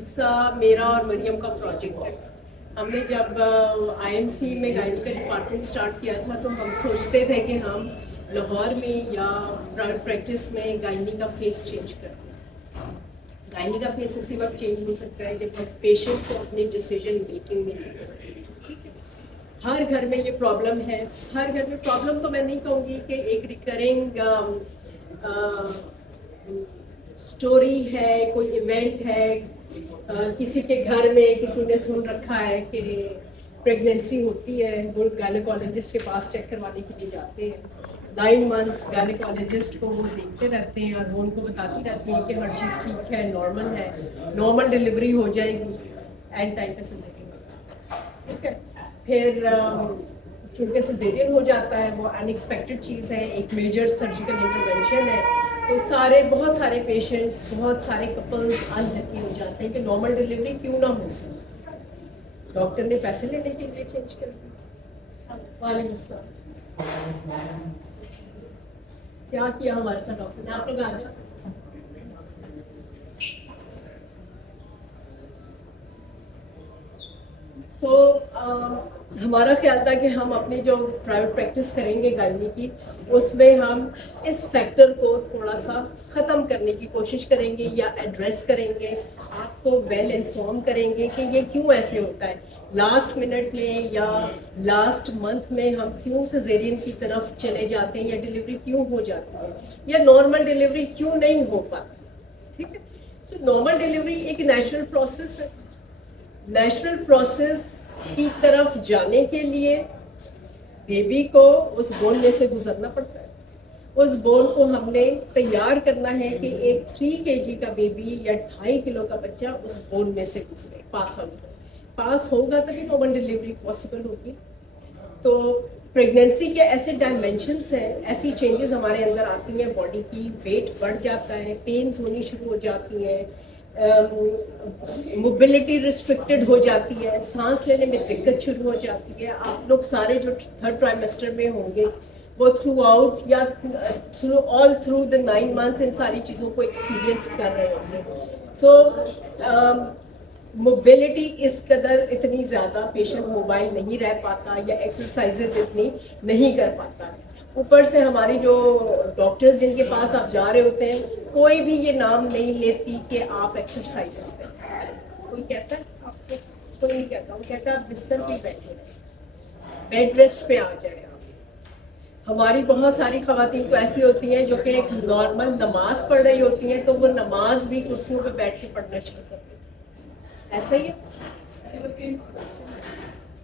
मीसा मेरा और मरियम का प्रोजेक्ट है। हमने जब आईएमसी में गायनी का डिपार्टमेंट स्टार्ट किया था तो हम सोचते थे कि हम लाहौर में या प्राइवेट प्रैक्टिस में गायनी का फेस चेंज करें। गायनी का फेस उसी वक्त चेंज हो सकता है जब हम पेशेंट को अपने डिसीजन मेकिंग में लें। ठीक है, हर घर में ये प्रॉब्लम है। हर घर में प्रॉब्लम तो मैं नहीं कहूँगी कि एक रिकरिंग स्टोरी है, कोई इवेंट है, किसी के घर में किसी ने सुन रखा है कि प्रेगनेंसी होती है, वो गायनेकोलॉजिस्ट के पास चेक करवाने के लिए जाते हैं। 9 मंथ्स गायनेकोलॉजिस्ट को वो देखते रहते हैं और वो उनको बताती रहती है कि हर चीज़ ठीक है, नॉर्मल है, नॉर्मल डिलीवरी हो जाएगी, एंड टाइम पे सिजेरियन होता है। ठीक है, फिर चूँकि सिजेरियन हो जाता है, वो अनएक्सपेक्टेड चीज़ है, एक मेजर सर्जिकल इंटरवेंशन है, तो बहुत सारे पेशेंट्स, बहुत सारे कपल्स अनलकी हो जाते हैं कि नॉर्मल डिलीवरी क्यों ना हो सके। डॉक्टर ने पैसे लेने के लिए चेंज कर दिया। वालेकुम अस्सलाम। क्या किया हमारे साथ डॉक्टर ने? आप लोग आ जाओ। हमारा ख्याल था कि हम अपनी जो प्राइवेट प्रैक्टिस करेंगे गायनी की, उसमें हम इस फैक्टर को थोड़ा सा ख़त्म करने की कोशिश करेंगे या एड्रेस करेंगे, आपको वेल इन्फॉर्म करेंगे कि ये क्यों ऐसे होता है। लास्ट मिनट में या लास्ट मंथ में हम क्यों सिजेरियन की तरफ चले जाते हैं, या डिलीवरी क्यों हो जाती है, या नॉर्मल डिलीवरी क्यों नहीं हो पाती। ठीक है, सो नॉर्मल डिलीवरी एक नेचुरल प्रोसेस है। नेचुरल प्रोसेस की तरफ जाने के लिए बेबी को उस बोन में से गुजरना पड़ता है। उस बोन को हमने तैयार करना है कि एक 3 kg का बेबी या 2.5 किलो का बच्चा उस बोन में से गुजरे, पास होगा तभी नॉर्मल डिलीवरी पॉसिबल होगी। तो प्रेगनेंसी के ऐसे डायमेंशंस हैं, ऐसी चेंजेस हमारे अंदर आती हैं बॉडी की, वेट बढ़ जाता है, पेन्स होनी शुरू हो जाती हैं, मोबिलिटी रिस्ट्रिक्टेड हो जाती है, सांस लेने में दिक्कत शुरू हो जाती है। आप लोग सारे जो 3rd ट्राइमेस्टर में होंगे वो थ्रू आउट या थ्रू द 9 मंथ्स इन सारी चीज़ों को एक्सपीरियंस कर रहे होंगे। सो मोबिलिटी इस कदर इतनी ज़्यादा पेशेंट मोबाइल नहीं रह पाता या एक्सरसाइजेज इतनी नहीं कर पाता है। ऊपर से हमारी जो डॉक्टर्स जिनके पास आप जा रहे होते हैं, कोई भी ये नाम नहीं लेती कि आप एक्सरसाइजेस करें। कोई कहता है आपको? कोई नहीं कहता। वो कहता है आप बिस्तर पे बैठे, बेड रेस्ट पे आ जाए आप। हमारी बहुत सारी खवातीन तो ऐसी होती हैं जो कि एक नॉर्मल नमाज पढ़ रही होती हैं, तो वो नमाज भी कुर्सियों पे बैठ के पढ़ना शुरू कर देती है। ऐसा ही है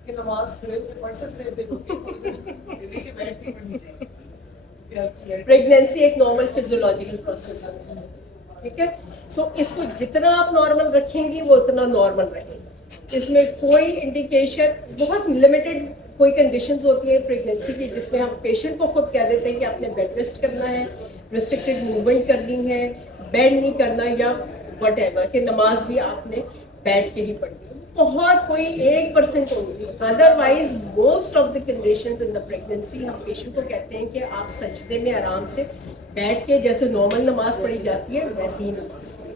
कि नमाज पढ़ सकते हैं। प्रेगनेंसी एक नॉर्मल फिजियोलॉजिकल प्रोसेस है। ठीक है, सो इसको जितना आप नॉर्मल रखेंगी वो उतना नॉर्मल रहेगा। इसमें कोई इंडिकेशन, बहुत लिमिटेड कोई कंडीशंस होती है प्रेगनेंसी की जिसमें हम पेशेंट को खुद कह देते हैं कि आपने बेड रेस्ट करना है, रिस्ट्रिक्टेड मूवमेंट करनी है, बेड नहीं करना, या व्हाटएवर कि नमाज भी आपने बैठ के ही पढ़नी है। बहुत कोई 1% होगी। Otherwise most of the conditions in the pregnancy हम पेशेंट को कहते हैं कि आप सजदे में आराम से बैठ के जैसे नॉर्मल नमाज पढ़ी जाती है वैसी ही नमाज पढ़ी।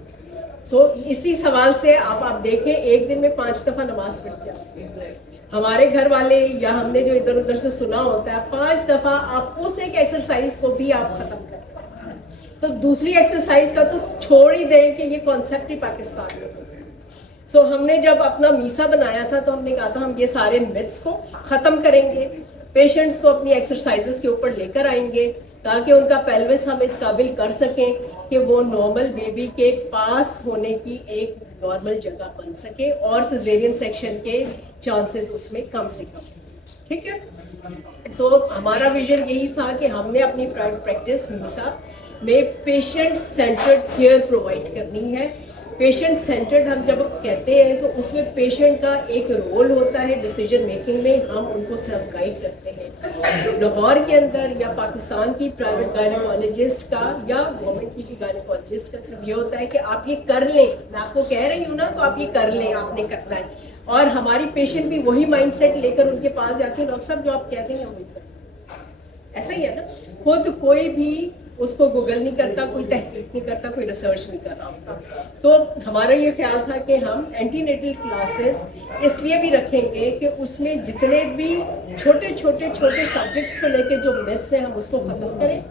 सो इसी सवाल से आप देखें, एक दिन में 5 दफ़ा नमाज पढ़ी जाती है। हमारे घर वाले या हमने जो इधर उधर से सुना होता है, 5 दफ़ा आप उस एक एक्सरसाइज को भी आप ख़त्म करें, तो दूसरी एक्सरसाइज का तो छोड़ ही दें कि ये कॉन्सेप्ट ही पाकिस्तान में। सो हमने जब अपना मीसा बनाया था तो हमने कहा था हम ये सारे मिथ्स को ख़त्म करेंगे, पेशेंट्स को अपनी एक्सरसाइजेस के ऊपर लेकर आएंगे ताकि उनका पेल्विस हम इस काबिल कर सकें कि वो नॉर्मल बेबी के पास होने की एक नॉर्मल जगह बन सके और सिजेरियन सेक्शन के चांसेस उसमें कम से कम। ठीक है, सो हमारा विजन यही था कि हमने अपनी प्राइवेट प्रैक्टिस मीसा में पेशेंट सेंटर्ड केयर प्रोवाइड करनी है। पेशेंट सेंटर्ड हम जब कहते हैं तो उसमें पेशेंट का एक रोल होता है डिसीजन मेकिंग में, हम उनको सिर्फ गाइड करते हैं। लाहौर के अंदर या पाकिस्तान की प्राइवेट गायनेकोलॉजिस्ट का या गवर्नमेंट की भी गायनेकोलॉजिस्ट का सिर्फ ये होता है कि आप ये कर लें, मैं आपको कह रही हूँ ना, तो आप ये कर लें, आपने करना है। और हमारी पेशेंट भी वही माइंडसेट लेकर उनके पास जाती है, डॉक्टर साहब जो आप कहते हैं वही करें। ऐसा ही है ना, खुद कोई भी उसको गूगल नहीं करता, कोई तहकीक नहीं करता, कोई रिसर्च नहीं कर रहा होता। तो हमारा ये ख्याल था कि हम एंटीनेटल क्लासेस इसलिए भी रखेंगे कि उसमें जितने भी छोटे छोटे सब्जेक्ट्स को लेके जो मिथ्स हैं हम उसको खत्म करें।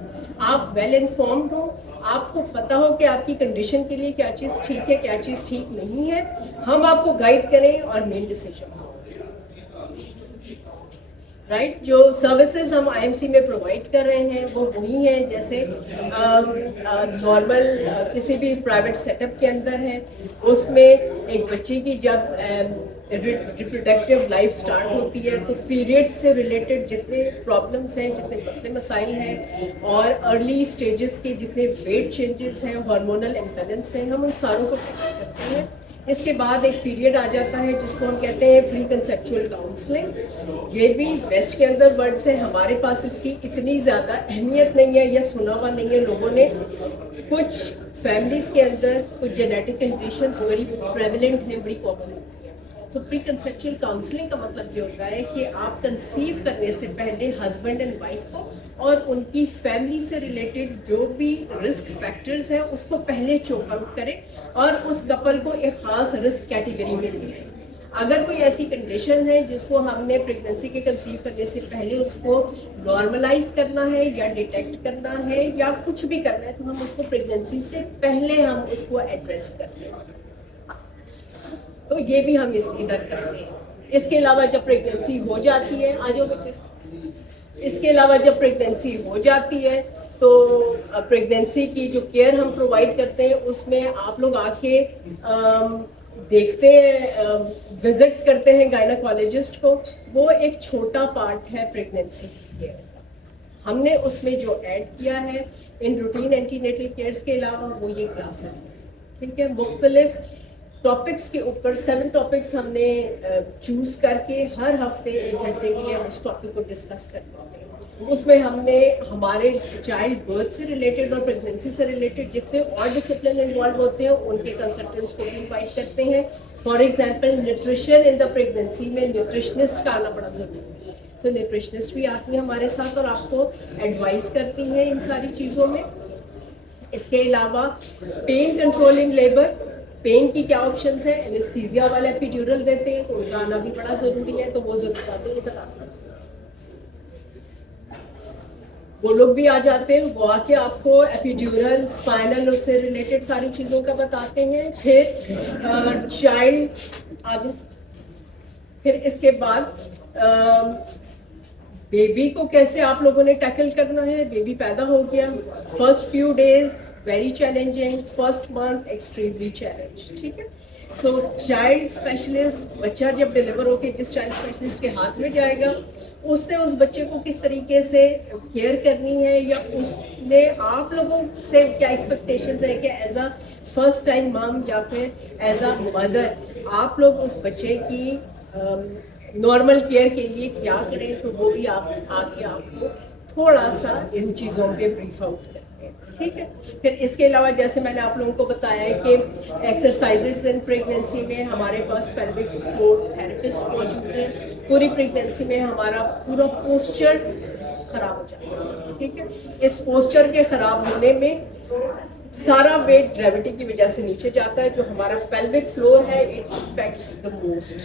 आप वेल इन्फॉर्म्ड हो, आपको पता हो कि आपकी कंडीशन के लिए क्या चीज़ ठीक है, क्या चीज़ ठीक नहीं है, हम आपको गाइड करें और मेन डिसीजन राइट। जो सर्विसेज हम आईएमसी में प्रोवाइड कर रहे हैं वो वही हैं जैसे नॉर्मल किसी भी प्राइवेट सेटअप के अंदर है। उसमें एक बच्चे की जब रिप्रोडक्टिव लाइफ स्टार्ट होती है तो पीरियड्स से रिलेटेड जितने प्रॉब्लम्स हैं, जितने मसले मसाइल हैं और अर्ली स्टेजेस के जितने वेट चेंजेस हैं, हार्मोनल इम्बैलेंस हैं, हम उन सारों को टैकल करते हैं। इसके बाद एक पीरियड आ जाता है जिसको हम कहते हैं प्री कंसेप्चुअल काउंसलिंग। ये भी वेस्ट के अंदर वर्ड्स है, हमारे पास इसकी इतनी ज़्यादा अहमियत नहीं है या सुना हुआ नहीं है लोगों ने। कुछ फैमिलीज़ के अंदर कुछ जेनेटिक कंडीशंस बड़ी प्रेवलेंट हैं, बड़ी कॉमन होती है। सो प्री कंसेप्चुअल काउंसलिंग का मतलब ये होता है कि आप कंसीव करने से पहले हस्बैंड एंड वाइफ को और उनकी फैमिली से रिलेटेड जो भी रिस्क फैक्टर्स हैं उसको पहले चोक आउट करें और उस कपल को एक ख़ास रिस्क कैटेगरी में ले आए। अगर कोई ऐसी कंडीशन है जिसको हमने प्रेगनेंसी के कंसीव करने से पहले उसको नॉर्मलाइज करना है या डिटेक्ट करना है या कुछ भी करना है तो हम उसको प्रेगनेंसी से पहले हम उसको एड्रेस करते हैं। तो ये भी हम इधर करते हैं। इसके अलावा जब प्रेगनेंसी हो जाती है, आ जाओ बेटे, इसके अलावा जब प्रेगनेंसी हो जाती है तो प्रेगनेंसी की जो केयर हम प्रोवाइड करते हैं उसमें आप लोग आके देखते हैं, विजिट्स करते हैं गायनाकोलॉजिस्ट को। वो एक छोटा पार्ट है प्रेगनेंसी केयर का। हमने उसमें जो ऐड किया है इन रूटीन एंटीनेटल केयर्स के अलावा वो ये क्लासेस हैं, ठीक है। मुख्तलिफ टॉपिक्स के ऊपर 7 टॉपिक्स हमने चूज करके हर हफ्ते 1 घंटे के लिए उस टॉपिक को डिस्कस करते हैं। उसमें हमने हमारे चाइल्ड बर्थ से रिलेटेड और प्रेगनेंसी से रिलेटेड जितने और डिसिप्लिन इन्वॉल्व होते हैं उनके कंसल्टेंट्स को भी इन्वाइट करते हैं। For example nutrition in the pregnancy में न्यूट्रिशनिस्ट का आना बड़ा ज़रूरी है। सो न्यूट्रिशनिस्ट भी आती हैं हमारे साथ और आपको एडवाइस करती हैं इन सारी चीज़ों में। इसके अलावा पेन कंट्रोलिंग लेबर, पेन की क्या ऑप्शंस है, एनेस्थीसिया वाले एपिड्यूरल देते हैं तो उनका आना भी बड़ा ज़रूरी है, तो वो ज़रूर आते हैं, बताते हैं। वो लोग भी आ जाते हैं, वो आके आपको एपिड्यूरल, स्पाइनल उससे रिलेटेड सारी चीज़ों का बताते हैं। फिर चाइल्ड आ जाए, फिर इसके बाद बेबी को कैसे आप लोगों ने टैकल करना है। बेबी पैदा हो गया, first few days very challenging, first month extremely challenge, ठीक है। सो चाइल्ड स्पेशलिस्ट, बच्चा जब डिलीवर होके जिस चाइल्ड स्पेशलिस्ट के हाथ में जाएगा उसने उस बच्चे को किस तरीके से केयर करनी है या उसने आप लोगों से क्या एक्सपेक्टेशंस है कि एज अ फर्स्ट टाइम मम या फिर एज अ मदर आप लोग उस बच्चे की नॉर्मल केयर के लिए क्या करें, तो वो भी आप आके आपको थोड़ा सा इन चीज़ों पे ब्रीफ आउट करते हैं, ठीक है। फिर इसके अलावा जैसे मैंने आप लोगों को बताया है कि एक्सरसाइजेज इन प्रेगनेंसी में हमारे पास पेल्विक फ्लोर थेरेपिस्ट मौजूद है। पूरी प्रेगनेंसी में हमारा पूरा पोस्चर खराब हो जाता है, ठीक है। इस पोस्चर के खराब होने में सारा वेट ग्रेविटी की वजह से नीचे जाता है। जो हमारा पेल्विक फ्लोर है इट इफेक्ट्स द मोस्ट।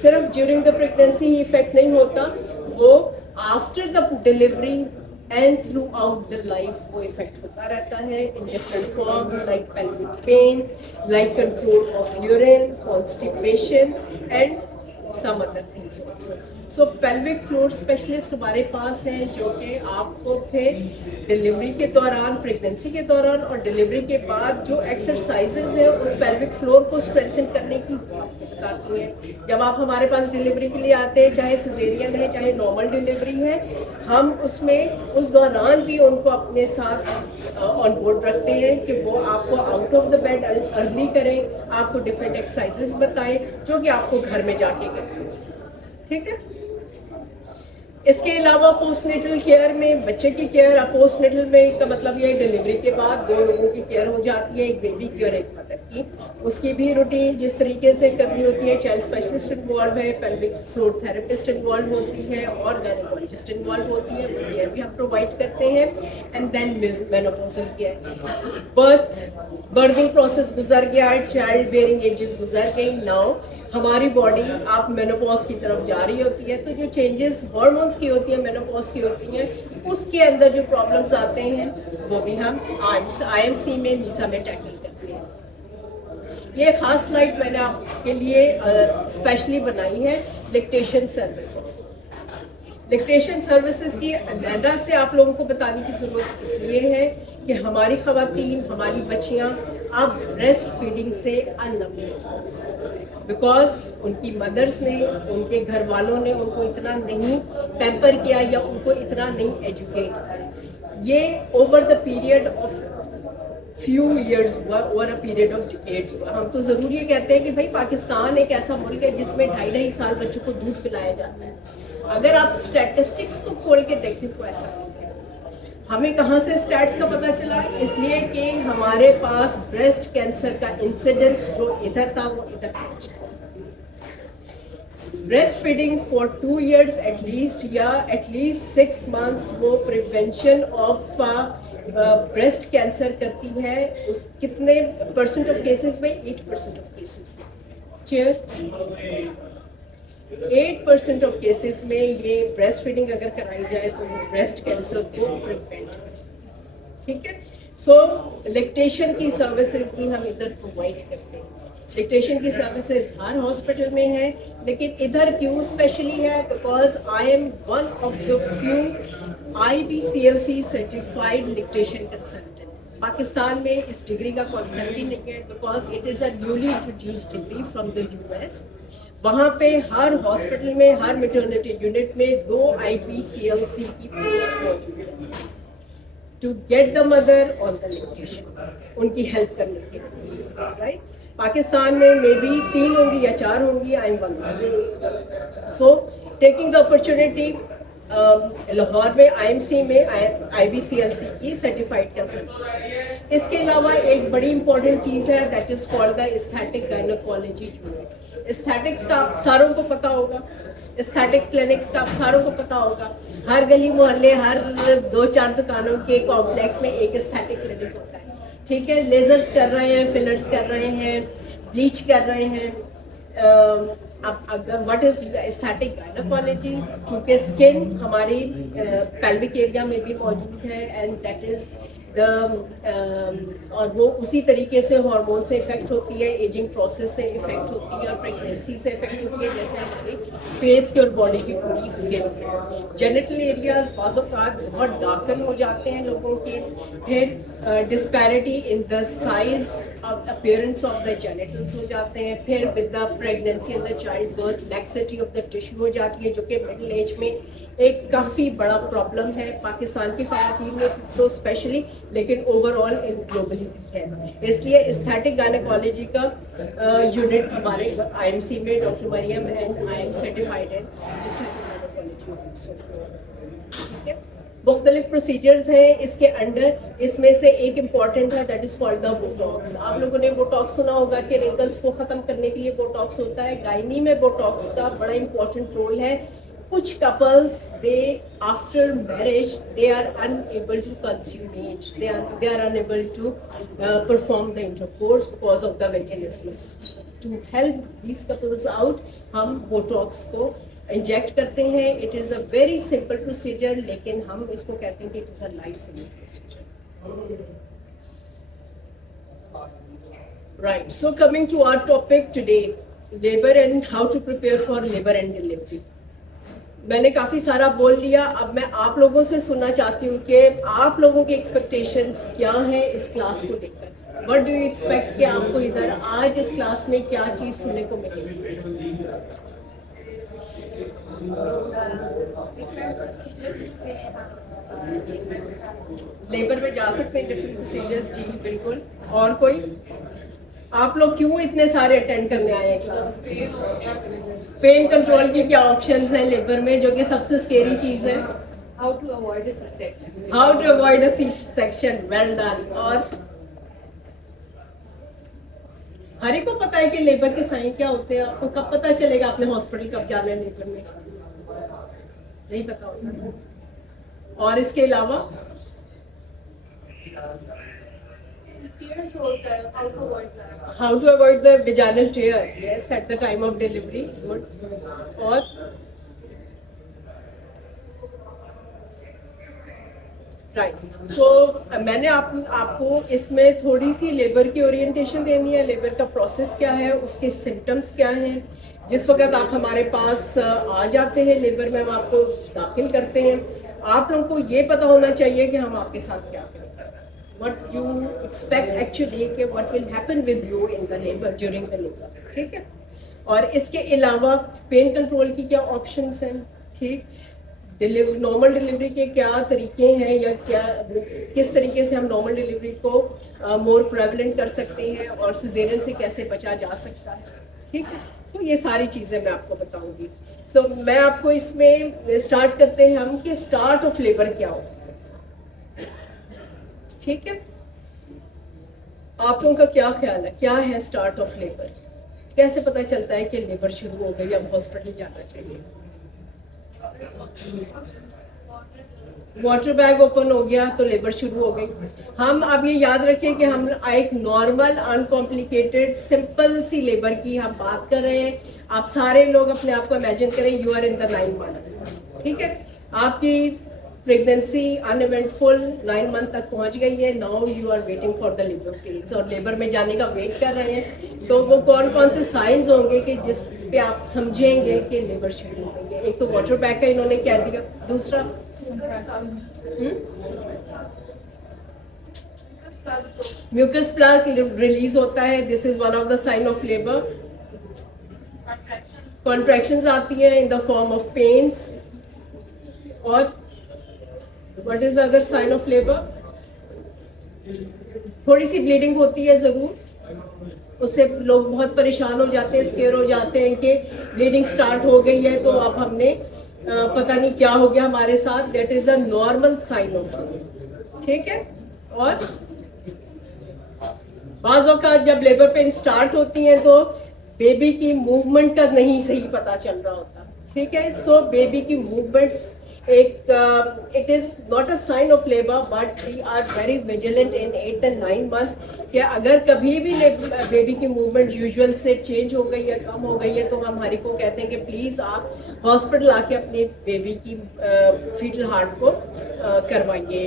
सिर्फ during the pregnancy he effect नहीं होता, वो after the delivery and through out the life वो इफेक्ट होता रहता है in different forms like pelvic pain, like control of urine, constipation and some other things also. So pelvic floor specialist हमारे पास हैं जो कि आपको फिर डिलीवरी के दौरान, प्रेगनेंसी के दौरान और डिलीवरी के बाद जो एक्सरसाइजेज है उस पेल्विक फ्लोर को स्ट्रेंथन करने की बताती हैं। जब आप हमारे पास डिलीवरी के लिए आते हैं, चाहे सिजेरियन है चाहे नॉर्मल डिलीवरी है, हम उसमें उस दौरान भी उनको अपने साथ ऑन बोर्ड रखते हैं कि वो आपको out of the bed early करें, आपको डिफरेंट एक्सरसाइजेज बताएं जो कि आपको घर में जाके करते हैं, ठीक है। इसके अलावा पोस्टनेटल केयर में बच्चे की केयर, पोस्टनेटल में का मतलब ये डिलीवरी के बाद 2 लोगों की केयर हो जाती है, एक बेबी की और एक मदर की। उसकी भी रूटीन जिस तरीके से करनी होती है, चाइल्ड स्पेशलिस्ट इन्वॉल्व है, पेल्विक फ्लोर थेरेपिस्ट इन्वॉल्व होती है और गायनेकोलॉजिस्ट इन्वॉल्व होती है, वो केयर भी हम प्रोवाइड करते हैं। And then menopausal care, birthing process गुजर गया, चाइल्ड बेयरिंग एजेस गुजर गई, नाउ हमारी बॉडी आप मेनोपॉज की तरफ जा रही होती है, तो जो चेंजेस हार्मोन्स की होती है, मेनोपॉज की होती हैं, उसके अंदर जो प्रॉब्लम्स आते हैं वो भी हम IMC में मीसा में टैकल करते हैं। ये खास स्लाइड मैंने आपके लिए स्पेशली बनाई है लैक्टेशन सर्विसेज। लैक्टेशन सर्विसेज की अलहदा से आप लोगों को बताने की ज़रूरत इसलिए है कि हमारी ख़वातीन, हमारी बच्चियाँ अब ब्रेस्ट फीडिंग से अनलकी, बिकॉज उनकी मदर्स ने, उनके घर वालों ने उनको इतना नहीं पैम्पर किया या उनको इतना नहीं एजुकेट किया। ये over the period of few years हुआ, over a period of decades हुआ। हम तो ज़रूर ये कहते हैं कि भाई पाकिस्तान एक ऐसा मुल्क है जिसमें 2.5 साल बच्चों को दूध पिलाया जाता है। अगर आप स्टैटिस्टिक्स को खोल के देखें तो ऐसा नहीं है। हमें कहाँ से स्टैट्स का पता चला? इसलिए कि हमारे पास ब्रेस्ट कैंसर का इंसिडेंस जो इधर था वो इधर पहुंचा। Breast feeding for 2 years at least या एटलीस्ट 6 months वो प्रिवेंशन ऑफ ब्रेस्ट कैंसर करती है। उस कितने परसेंट ऑफ केसेस में? 8% ऑफ केसेस में। 8% ऑफ केसेस में ये ब्रेस्ट फीडिंग अगर कराई जाए तो ब्रेस्ट कैंसर को प्रिवेंट, ठीक है। सो लैक्टेशन की सर्विसेज भी हम इधर प्रोवाइड करते हैं। लैक्टेशन की सर्विसेज हर हॉस्पिटल में है, लेकिन इधर क्यों स्पेशली है? Because I am one of the few IBCLC certified lactation consultant. Pakistan में इस डिग्री का कॉन्सेप्ट ही नहीं है, because it is a newly introduced degree from the US। वहाँ पे हर हॉस्पिटल में, हर मैटरनिटी यूनिट में 2 IBCLC की पोस्ट मौजूद है to get the mother on the lactation, उनकी हेल्प करने के लिए, राइट। पाकिस्तान में मे बी 3 होंगी या 4 होंगी, I am one. So taking the opportunity, Lahore में IMC में IBCLC की सर्टिफाइड कंसल्टेंट। इसके अलावा एक बड़ी इंपॉर्टेंट चीज़ है that is called the aesthetic gynaecology unit. Aesthetics का आप सारों को पता होगा, एस्थेटिक क्लिनिक्स का आप सारों को पता होगा। हर गली मोहल्ले, हर 2-4 दुकानों के कॉम्प्लेक्स में एक एस्थेटिक क्लिनिक होता है, ठीक है। लेजर्स कर रहे हैं, फिलर्स कर रहे हैं, ब्लीच कर रहे हैं। अब व्हाट इज एस्थेटिक गायनेकोलॉजी? चूँकि स्किन हमारी पेल्विक एरिया में भी मौजूद है एंड दैट इज और वो उसी तरीके से हार्मोन से इफेक्ट होती है, एजिंग प्रोसेस से इफेक्ट होती है और प्रेगनेंसी से इफेक्ट होती है, जैसे हमारी फेस की और बॉडी की पूरी स्किन है। जेनिटल एरियाज बाज़-औक़ात बहुत डार्कन हो जाते हैं लोगों के। फिर disparity in the size of appearance of the genitals हो जाते हैं। फिर with the pregnancy and the child birth laxity of the tissue हो जाती है, जो कि मिडिल एज में एक काफ़ी बड़ा प्रॉब्लम है पाकिस्तान की ख़वातीन में तो स्पेशली, लेकिन ओवरऑल इन ग्लोबली भी है। इसलिए एस्थेटिक गायनेकोलॉजी का यूनिट हमारे IMC में doctor Mariam and I am certified है एस्थेटिक गायनेकोलॉजी, ठीक है। मुख्तलिफ प्रोसीजर्स हैं इसके अंडर, इसमें से एक इम्पॉर्टेंट है that is called the Botox. आप लोगों ने बोटॉक्स सुना होगा कि रिंकल्स को ख़त्म करने के लिए बोटॉक्स होता है। गायनी में बोटॉक्स का बड़ा इंपॉर्टेंट रोल है। कुछ couples they after marriage they are unable to consummate, they are unable to perform the intercourse because of the vaginismus. To help these couples out, हम बोटॉक्स को inject करते हैं। It is a very simple procedure, लेकिन हम इसको कहते हैं कि it is a life saving procedure, right. So coming to our topic today, labour and how to prepare for labour and delivery. मैंने काफ़ी सारा बोल लिया, अब मैं आप लोगों से सुनना चाहती हूँ कि आप लोगों की एक्सपेक्टेशंस क्या हैं इस क्लास को लेकर। व्हाट डू यू एक्सपेक्ट कि आपको इधर आज इस क्लास में क्या चीज़ सुनने को मिलेगी? लेबर में जा सकते हैं, डिफरेंट प्रोसीजर्स, जी बिल्कुल। और कोई? आप लोग क्यों इतने सारे अटेंड करने आए हैं क्लास? पेन और क्या करेंगे? पेन कंट्रोल की क्या ऑप्शंस हैं लेबर में, जो कि सबसे स्केरी चीज है? How to avoid a C-section? How to avoid a C section, well done. और हर एक को पता है कि लेबर के साइन क्या होते हैं। आपको कब पता चलेगा आपने हॉस्पिटल कब जाना है लेबर में? नहीं पता होता। और इसके अलावा Tears होता है, how to avoid that? How to avoid the vaginal tear, yes, at the time of delivery, good. और राइट, सो मैंने आपको इसमें थोड़ी सी लेबर की ओरिएंटेशन देनी है, लेबर का प्रोसेस क्या है, उसके सिम्टम्स क्या हैं। जिस वक्त आप हमारे पास आ जाते हैं लेबर में, हम आपको दाखिल करते हैं, आप लोगों को ये पता होना चाहिए कि हम आपके साथ क्या करें, what you expect actually कि what will happen with you in the labor during the labor, ठीक है। और इसके अलावा पेन कंट्रोल की क्या ऑप्शंस हैं, ठीक, नॉर्मल डिलीवरी के क्या तरीके हैं, या क्या किस तरीके से हम नॉर्मल डिलीवरी को मोर प्रेवलेंट कर सकते हैं, और सिजेरियन से कैसे बचा जा सकता है, ठीक है। सो ये सारी चीज़ें मैं आपको बताऊंगी। सो मैं आपको इसमें स्टार्ट करते हैं हम कि स्टार्ट ऑफ लेबर क्या होता है, ठीक है। आप लोगों का क्या ख्याल है, क्या है स्टार्ट ऑफ लेबर? कैसे पता चलता है कि लेबर शुरू हो गई, अब हॉस्पिटल जाना चाहिए? वाटर बैग ओपन हो गया तो लेबर शुरू हो गई। हम अब ये याद रखें कि हम एक नॉर्मल अनकॉम्प्लिकेटेड सिंपल सी लेबर की हम बात कर रहे हैं। आप सारे लोग अपने आप को इमेजिन करें, you are in the 9 month, ठीक है। आपकी प्रेगनेंसी अनइवेंटफुल 9 मंथ तक पहुंच गई है। Now you are waiting for the labour pains, और लेबर में जाने का वेट कर रहे हैं। तो वो कौन कौन से साइंस होंगे कि जिस पे आप समझेंगे कि लेबर शुरू हो गई है? एक तो वाटर बैग का इन्होंने कह दिया, दूसरा म्यूकस प्लग रिलीज होता है, this is one of the sign of labour. Contractions आती हैं in the form of pains. और what is the other sign of labour? थोड़ी सी ब्लीडिंग होती है जरूर, उससे लोग बहुत परेशान हो जाते हैं, स्केयर हो जाते हैं कि ब्लीडिंग स्टार्ट हो गई है, तो अब हमने पता नहीं क्या हो गया हमारे साथ। That is a normal sign of labour, ठीक है। और बाज़ औक़ात जब लेबर पेन स्टार्ट होती हैं तो बेबी की मूवमेंट का नहीं सही पता चल रहा होता, ठीक है। सो बेबी की मूवमेंट्स एक it is not a sign of labour, but we are very vigilant in 8 and 9 month कि अगर कभी भी बेबी की मूवमेंट यूजुअल से चेंज हो गई है, कम हो गई है, तो हम हमारी को कहते हैं कि प्लीज़ आप हॉस्पिटल आके अपने बेबी की फीटल हार्ट को करवाइए,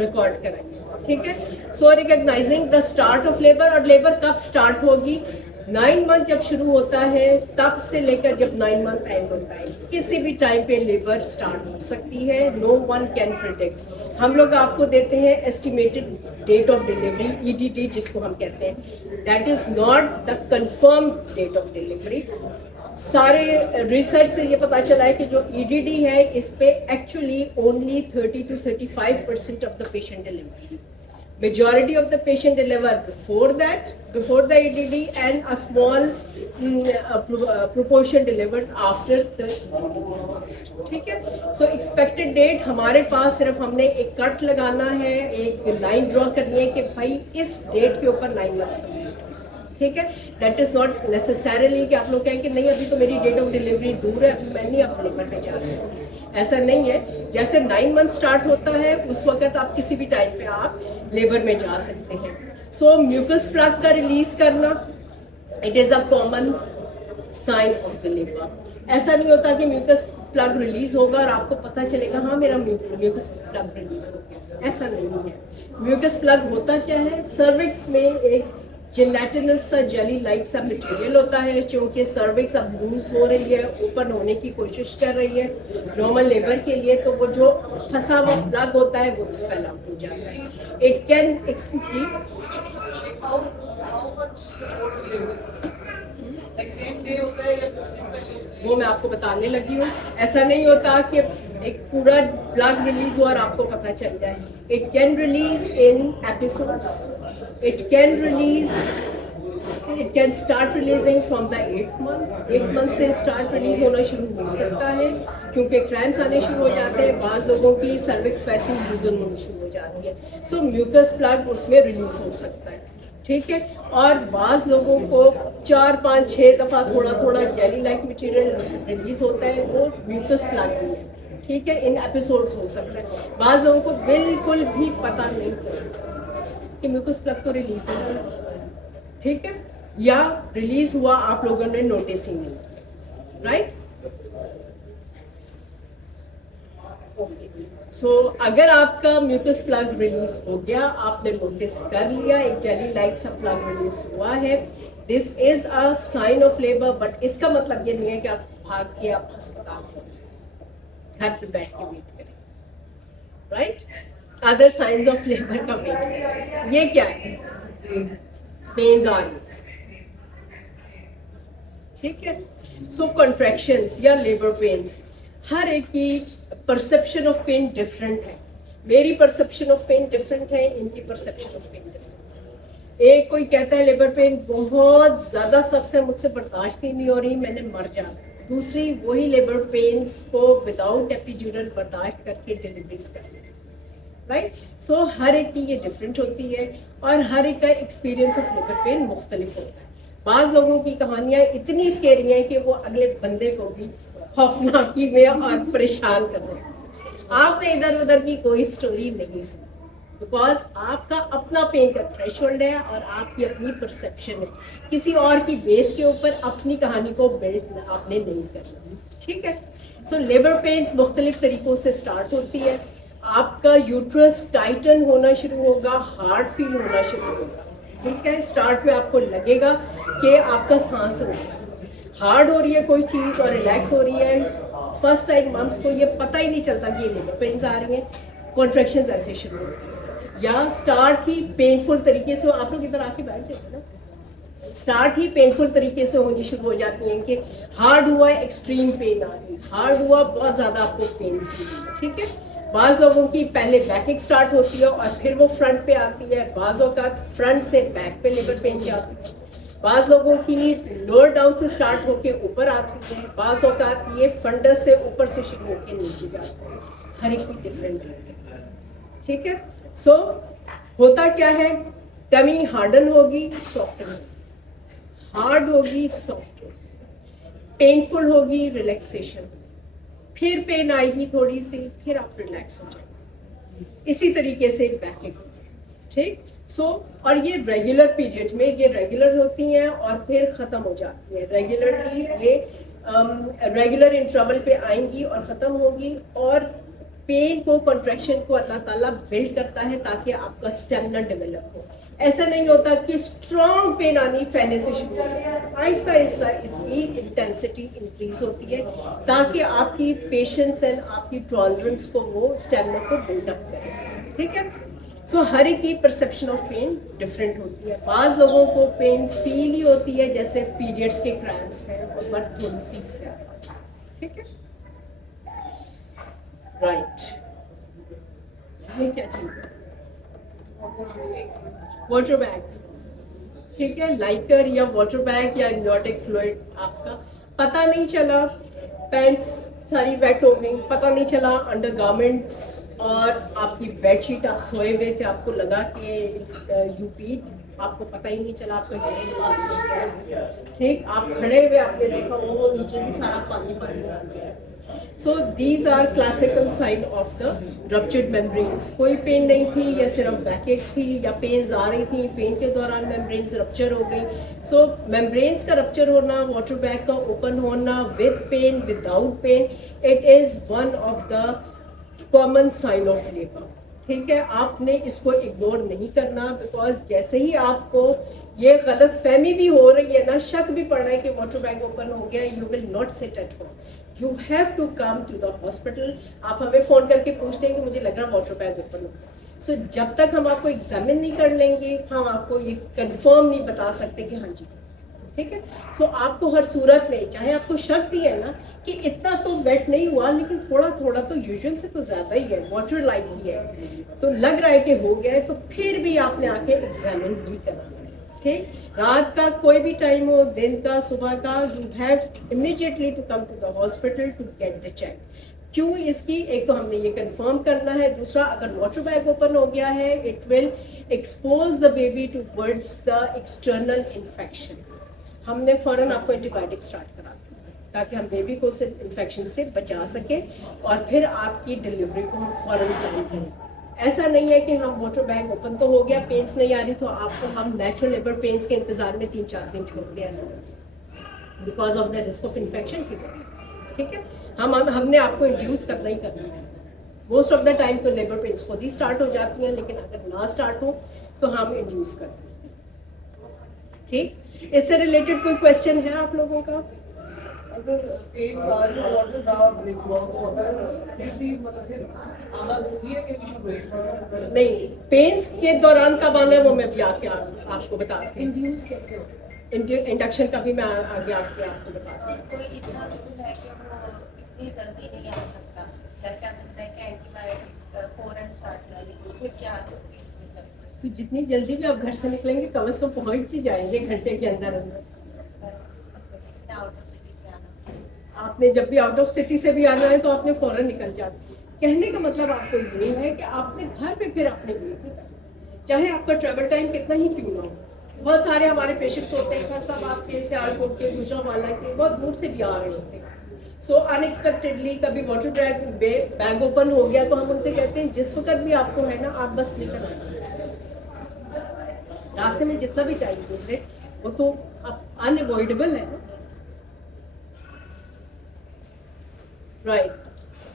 रिकॉर्ड कराइए, ठीक है। So recognising the start of labour. और लेबर कब स्टार्ट होगी? 9 मंथ जब शुरू होता है तब से लेकर जब 9 मंथ एंड होता है, किसी भी टाइम पे लेबर स्टार्ट हो सकती है। No one can predict. हम लोग आपको देते हैं estimated date of delivery, EDD जिसको हम कहते हैं, that is not the confirm date of delivery. सारे रिसर्च से ये पता चला है कि जो EDD है इस पे actually only 30 to 35% of the patient delivery. Majority of the patient deliver before the EDD, and a small proportion delivers after the EDD is passed, ठीक है। So expected date हमारे पास सिर्फ हमने एक कट लगाना है, एक लाइन ड्रॉ करनी है कि भाई इस डेट के ऊपर 9 मंथ्स कंप्लीट हो, ठीक है। दैट इज नॉट नेसेसरली कि आप लोग कहें कि नहीं अभी तो मेरी डेट ऑफ डिलीवरी दूर है, मैं नहीं अब लेबर पे जा सकती। ऐसा नहीं है। जैसे 9 मंथ स्टार्ट होता है उस वक्त आप किसी भी टाइम पे आप लेबर में जा सकते हैं। सो म्यूकस प्लग का रिलीज करना, it is a common sign of the labour. ऐसा नहीं होता कि म्यूकस प्लग रिलीज होगा और आपको पता चलेगा हाँ मेरा म्यूकस प्लग रिलीज हो गया, ऐसा नहीं है। म्यूकस प्लग होता क्या है? सर्विक्स में एक जेलेटिनस सा जेली लाइक सा मटेरियल होता है, क्योंकि सर्विक्स अब लूज हो रही है, ओपन होने की कोशिश कर रही है नॉर्मल लेबर के लिए, तो वो जो फंसा हुआ प्लग होता है वो स्पेल आउट हो जाता है। It can How much before delivery? Like same day होता है या कुछ दिन पहले? वो मैं आपको बताने लगी हूँ। ऐसा नहीं होता कि एक पूरा प्लग रिलीज हो और आपको पता चल जाए। It can release in episodes, it can release it can start releasing from the 8th month से स्टार्ट रिलीज होना शुरू हो सकता है, क्योंकि क्रैम्प्स आने शुरू हो जाते हैं, बाज़ लोगों की सर्विक्स वैसे ही लूजन होनी शुरू हो जाती है, सो म्यूकस प्लग उसमें रिलीज हो सकता है, ठीक है। और बाज़ लोगों को 4, 5, 6 दफ़ा थोड़ा थोड़ा जेली लाइक मटेरियल रिलीज होता है, वो म्यूकस प्लग भी है, ठीक है। इन एपिसोड्स हो सकता है, बाज़ लोगों को बिल्कुल भी पता नहीं चलता कि म्यूकस प्लग तो रिलीज है, ठीक है, या रिलीज हुआ आप लोगों ने नोटिस ही नहीं किया, राइट। सो अगर आपका म्यूकस प्लग रिलीज हो गया, आपने नोटिस कर लिया एक जेली लाइक सा प्लग रिलीज हुआ है, this is a sign of labour, but इसका मतलब ये नहीं है कि आप भाग के आप अस्पताल में घर पे बैठ के वेट करें, right. Other science of labour का वेट करें, ये क्या है, पेन्स आ रही, ठीक है। सो कॉन्ट्रैक्शंस या लेबर पेन्स, हर एक की परसेप्शन ऑफ पेन डिफरेंट है, मेरी परसेप्शन ऑफ पेन डिफरेंट है, इनकी परसेप्शन ऑफ पेन डिफरेंट है। एक कोई कहता है लेबर पेन बहुत ज्यादा सख्त है, मुझसे बर्दाश्त ही नहीं हो रही, मैंने मर जाना, दूसरी वही लेबर पेन्स को विदाउट एपिड्यूरल बर्दाश्त करके डिलीवरीज कर रही है, राइट। सो हर एक की ये डिफरेंट होती है और हर एक का एक्सपीरियंस ऑफ लेबर पेन मुख्तलिफ होता है। बाज़ लोगों की कहानियाँ इतनी स्केरी हैं कि वो अगले बंदे को भी खौफनाकी में और परेशान कर सकते हैं। आपने इधर उधर की कोई स्टोरी नहीं सुनी, बिकॉज आपका अपना पेन का थ्रेशोल्ड है और आपकी अपनी परसेप्शन है, किसी और की बेस के ऊपर अपनी कहानी को बिल्ड आपने नहीं करना, ठीक है। सो लेबर पेन्स मुख्तलिफ तरीकों से स्टार्ट होती है, आपका यूट्रस टाइटन होना शुरू होगा, हार्ड फील होना शुरू होगा, ठीक है। स्टार्ट में आपको लगेगा कि आपका सांस रोक रहा है, हार्ड हो रही है कोई चीज़ और रिलैक्स हो रही है, फर्स्ट टाइम मंथ्स को ये पता ही नहीं चलता कि ये लेबर पेन्स आ रही हैं, कॉन्ट्रैक्शंस ऐसे शुरू होती हैं, या स्टार्ट ही पेनफुल तरीके से, आप लोग इधर आके बैठ जाते ना, स्टार्ट ही पेनफुल तरीके से होनी शुरू हो जाती हैं कि हार्ड हुआ एक्सट्रीम पेन आ रही, हार्ड हुआ बहुत ज़्यादा आपको पेन फील हुआ, ठीक है। बाज़ लोगों की पहले बैक स्टार्ट होती है और फिर वो फ्रंट पे आती है, बाज़ों का फ्रंट से बैक पे लेबर पेन जाती है, बाज़ लोगों की लोअर डाउन से स्टार्ट होके ऊपर आती है, बाज़ औकात ये फंडस से ऊपर से शुरू होके नीचे जाती है, हर एक की डिफरेंट है, ठीक है। सो होता क्या है, टमी हार्डन होगी, सॉफ्टन होगी, हार्ड होगी, सॉफ्ट होगी, पेनफुल होगी, रिलैक्सेशन, फिर पेन आएगी थोड़ी सी, फिर आप रिलैक्स हो जाएंगे, इसी तरीके से बैकिंग, ठीक। सो और ये रेगुलर पीरियड में ये रेगुलर होती हैं और फिर ख़त्म हो जाती हैं, रेगुलरली ये रेगुलर इंटरवल पे आएंगी और ख़त्म होगी, और पेन को कॉन्ट्रैक्शन को अल्लाह ताला बिल्ड करता है ताकि आपका स्टेमिना डेवलप हो। ऐसा नहीं होता कि स्ट्रॉन्ग पेन आनी फैलने से शुरू हो जाए, आहिस्ता आहिस्ता इसकी इंटेंसिटी इंक्रीज होती है ताकि आपकी पेशेंस एंड आपकी टॉलरेंस को वो स्टेमिना को बिल्डअप करे, ठीक है। सो हर एक की परसेप्शन ऑफ पेन डिफरेंट होती है, बाज़ लोगों को पेन फील ही होती है जैसे पीरियड्स के क्रैम्प्स हैं और बट थोड़ी सी इससे, ठीक है, राइट। ये क्या चीज़ है, वाटर बैग, ठीक है, लाइटर या वाटर बैग या एम्नियोटिक फ्लूइड, आपका पता नहीं चला, पैंट्स सारी वेट हो गई, पता नहीं चला, अंडरगारमेंट्स और आपकी बेडशीट, आप सोए हुए थे, आपको लगा कि यूपी, आपको पता ही नहीं चला, आपका यूरिन पास हो गया, ठीक, आप खड़े हुए आपने देखा वो नीचे से सारा पानी पानी आ गया। So these are classical sign of the ruptured membranes, कोई पेन नहीं थी या सिर्फ बैकेट थी या पेन्स आ रही थी, पेन के दौरान मेम्ब्रेन्स रप्चर हो गई। सो मेम्ब्रेन्स का रप्चर होना, वाटर बैग का ओपन होना with pain, without pain, it is one of the common sign of labour, ठीक है। आपने इसको इग्नोर नहीं करना, बिकॉज जैसे ही आपको ये गलत फहमी भी हो रही है ना, शक भी पड़ रहा है कि वाटर बैग ओपन हो गया, you will not sit at home, you have to come to the hospital. आप हमें फ़ोन करके पूछते हैं कि मुझे लग रहा वाटर बैग ओपन हो गया, सो जब तक हम आपको एग्जामिन नहीं कर लेंगे हम आपको ये कंफर्म नहीं बता सकते कि हाँ जी, ठीक है। सो आपको हर सूरत में, चाहे आपको शक भी है ना कि इतना तो वेट नहीं हुआ लेकिन थोड़ा थोड़ा तो यूजुअल से तो ज़्यादा ही है, वाटर लाइक ही है, तो लग रहा है कि हो गया है, तो फिर भी आपने आके एग्जामिन ही करना है, ठीक, रात का कोई भी टाइम हो, दिन का, सुबह का, you have immediately to come to the hospital to get the check. क्यों? इसकी एक तो हमने ये कंफर्म करना है, दूसरा अगर वाटर बैग ओपन हो गया है it will expose the baby towards the external infection. हमने फौरन आपको एंटीबायोटिक स्टार्ट करा दी ताकि हम बेबी को उस इन्फेक्शन से बचा सकें और फिर आपकी डिलीवरी को हम फौरन प्लान करें। ऐसा नहीं है कि हम वाटर बैग ओपन तो हो गया, पेन्स नहीं आ रही तो आपको हम नेचुरल लेबर पेन्स के इंतजार में 3-4 दिन छोड़ दें, ऐसा because of the risk of infection. ठीक है, हमने आपको इंड्यूस करना ही करना है। मोस्ट ऑफ द टाइम तो लेबर पेन्स खुद ही स्टार्ट हो जाती हैं, लेकिन अगर ना स्टार्ट हो तो हम इंड्यूस करते हैं। ठीक, इससे रिलेटेड कोई क्वेश्चन है आप लोगों का? अगर एक साल से वाटर का ब्रेक हुआ तो फिर भी मतलब फिर आना जरूरी है कि वी शुड वेट? नहीं, पेन्स के दौरान कब आना है वो मैं भी आके आपको बताती हूँ। इंड्यूस कैसे होता है? इंडक्शन का भी मैं आगे आपको बताती हूँ। कोई इतना दूर है कि वो इतनी जल्दी नहीं आ सकता, जैसे आप बताएं कि एंटीबायोटिक्स फौरन स्टार्ट कर ली, फिर क्या तो जितनी जल्दी भी आप घर से निकलेंगे कम से कम पहुंच ही जाएंगे घंटे के अंदर अंदर। आउट ऑफ सिटी से आना? आपने जब भी आउट ऑफ सिटी से भी आना है तो आपने फौरन निकल जाना। कहने का मतलब आपको ये है कि आपने घर पे फिर आपने वेट नहीं करना, चाहे आपका ट्रैवल टाइम कितना ही क्यों ना हो। बहुत सारे हमारे पेशेंट्स होते हैं सब आपके सियालकोट के, गुजरांवाला के, बहुत दूर से भी आ रहे होते हैं। सो अनएक्सपेक्टेडली कभी वाटर बैग ओपन हो गया तो हम उनसे कहते हैं जिस वक्त भी आपको है ना आप बस निकल आइए। रास्ते में जितना भी टाइम गुजरे वो तो अनअवॉइडेबल है ना, right.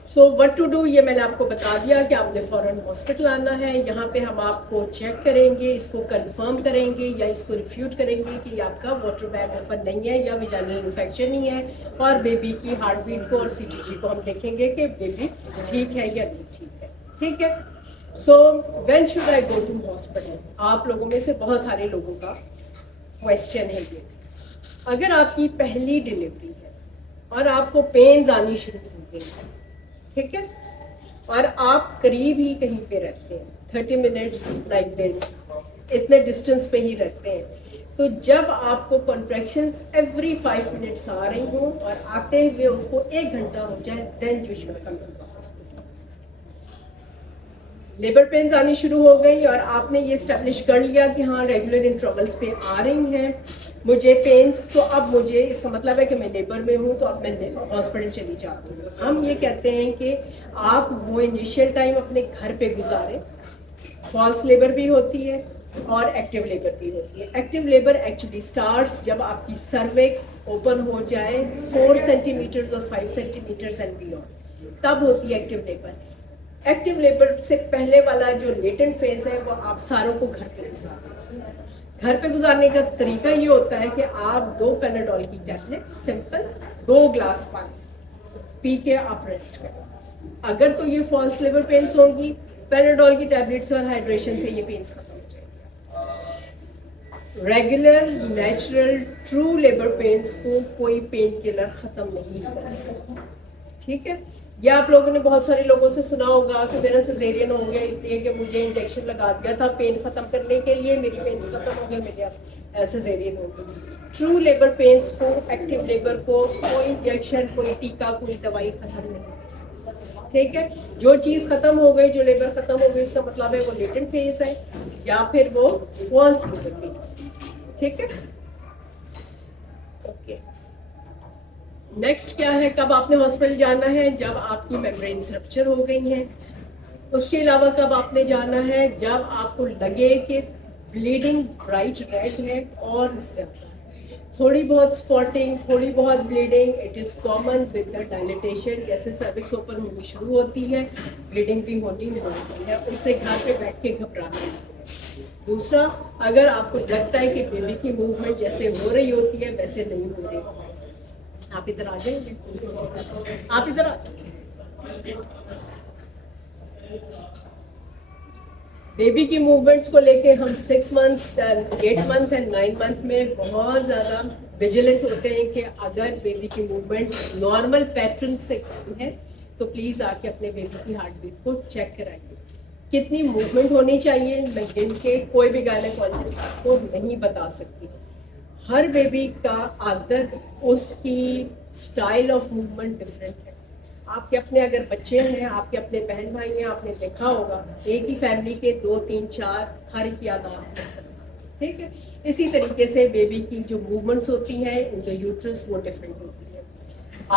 So what to do ये मैंने आपको बता दिया कि आपने फौरन हॉस्पिटल आना है। यहाँ पे हम आपको चेक करेंगे, इसको कंफर्म करेंगे या इसको रिफ्यूट करेंगे कि आपका वाटर बैग ओपन नहीं है या विजाइनल इन्फेक्शन ही है, और बेबी की हार्ट बीट को और सीटीजी को हम देखेंगे कि बेबी ठीक है या नहीं ठीक है। ठीक है, so when should I go to hospital? आप लोगों में से बहुत सारे लोगों का क्वेश्चन है ये। अगर आपकी पहली डिलीवरी है और आपको पेन्स आनी शुरू हो गई है, ठीक है, और आप करीब ही कहीं पे रहते हैं 30 मिनट्स लाइक दिस, इतने डिस्टेंस पे ही रहते हैं, तो जब आपको कॉन्ट्रैक्शंस एवरी 5 मिनट्स आ रही हो और आते हुए उसको 1 घंटा हो जाए, then you should come to the hospital. Labour pains आनी शुरू हो गई और आपने ये स्टैब्लिश कर लिया कि हाँ रेगुलर इंटरवल्स पे आ रही हैं मुझे पेन्स, तो अब मुझे इसका मतलब है कि मैं लेबर में हूँ, तो अब मैं हॉस्पिटल चली जाती हूँ। हम ये कहते हैं कि आप वो इनिशियल टाइम अपने घर पे गुजारें। फॉल्स लेबर भी होती है और एक्टिव लेबर भी होती है। एक्टिव लेबर एक्चुअली स्टार्ट्स जब आपकी सर्विक्स ओपन हो जाए 4 सेंटीमीटर्स और 5 सेंटीमीटर्स एंड बियॉन्ड, तब होती है एक्टिव लेबर। एक्टिव लेबर से पहले वाला जो लेटेंट फेज है वो आप सारों को घर पे गुजारें। घर पे गुजारने का तरीका ये होता है कि आप 2 पेनाडोल की टैबलेट सिंपल 2 ग्लास पानी पी के आप रेस्ट करें। अगर तो ये फॉल्स लेबर पेन्स होंगी, पेनाडोल की टैबलेट्स और हाइड्रेशन से ये पेन्स खत्म हो जाएंगे। Regular natural true labour pains को कोई पेन किलर खत्म नहीं कर सकता। ठीक है, या आप लोगों ने बहुत सारे लोगों से सुना होगा कि मेरा सिजेरियन हो गया इसलिए कि मुझे इंजेक्शन लगा दिया था पेन खत्म करने के लिए, मेरी पेन्स खत्म हो गए, मेरे सिजेरियन हो गई। ट्रू लेबर पेन्स को, एक्टिव लेबर को कोई इंजेक्शन, कोई टीका, कोई दवाई खत्म नहीं कर सकती। ठीक है, जो चीज़ खत्म हो गई, जो लेबर खत्म हो गई, इसका मतलब है वो लेटेंट फेज है या फिर वो फॉल्स लेबर फेज। ठीक है, ओके। नेक्स्ट क्या है, कब आपने हॉस्पिटल जाना है? जब आपकी मेम्ब्रेन्स रप्चर हो गई हैं। उसके अलावा कब आपने जाना है? जब आपको लगे कि ब्लीडिंग ब्राइट रेड है और थोड़ी बहुत स्पॉटिंग, थोड़ी बहुत bleeding, it is common with the dilatation. जैसे सर्विक्स ओपन होनी शुरू होती है ब्लीडिंग भी होनी होती है, उससे घर पे बैठ के घबराना है। दूसरा, अगर आपको लगता है कि बेबी की मूवमेंट जैसे हो रही होती है वैसे नहीं हो रही, आप इधर आ जाएंगे, आप इधर आ जाएंगे। बेबी की मूवमेंट्स को लेके हम 6 मंथ्स, 8 मंथ एंड 9 मंथ में बहुत ज़्यादा विजिलेंट होते हैं कि अगर बेबी की मूवमेंट्स नॉर्मल पैटर्न से कम है तो प्लीज़ आके अपने बेबी की हार्ट बीट को चेक कराइए। कितनी मूवमेंट होनी चाहिए मैं गिन के कोई भी गायनेकोलॉजिस्ट आपको नहीं बता सकती। हर बेबी का आदत, उसकी स्टाइल ऑफ मूवमेंट डिफरेंट है। आपके अपने अगर बच्चे हैं, आपके अपने बहन भाई हैं, आपने देखा होगा एक ही फैमिली के 2 3 4 हर एक की आदत, ठीक है। इसी तरीके से बेबी की जो मूवमेंट्स होती हैं इन द यूट्रस वो डिफरेंट होती है।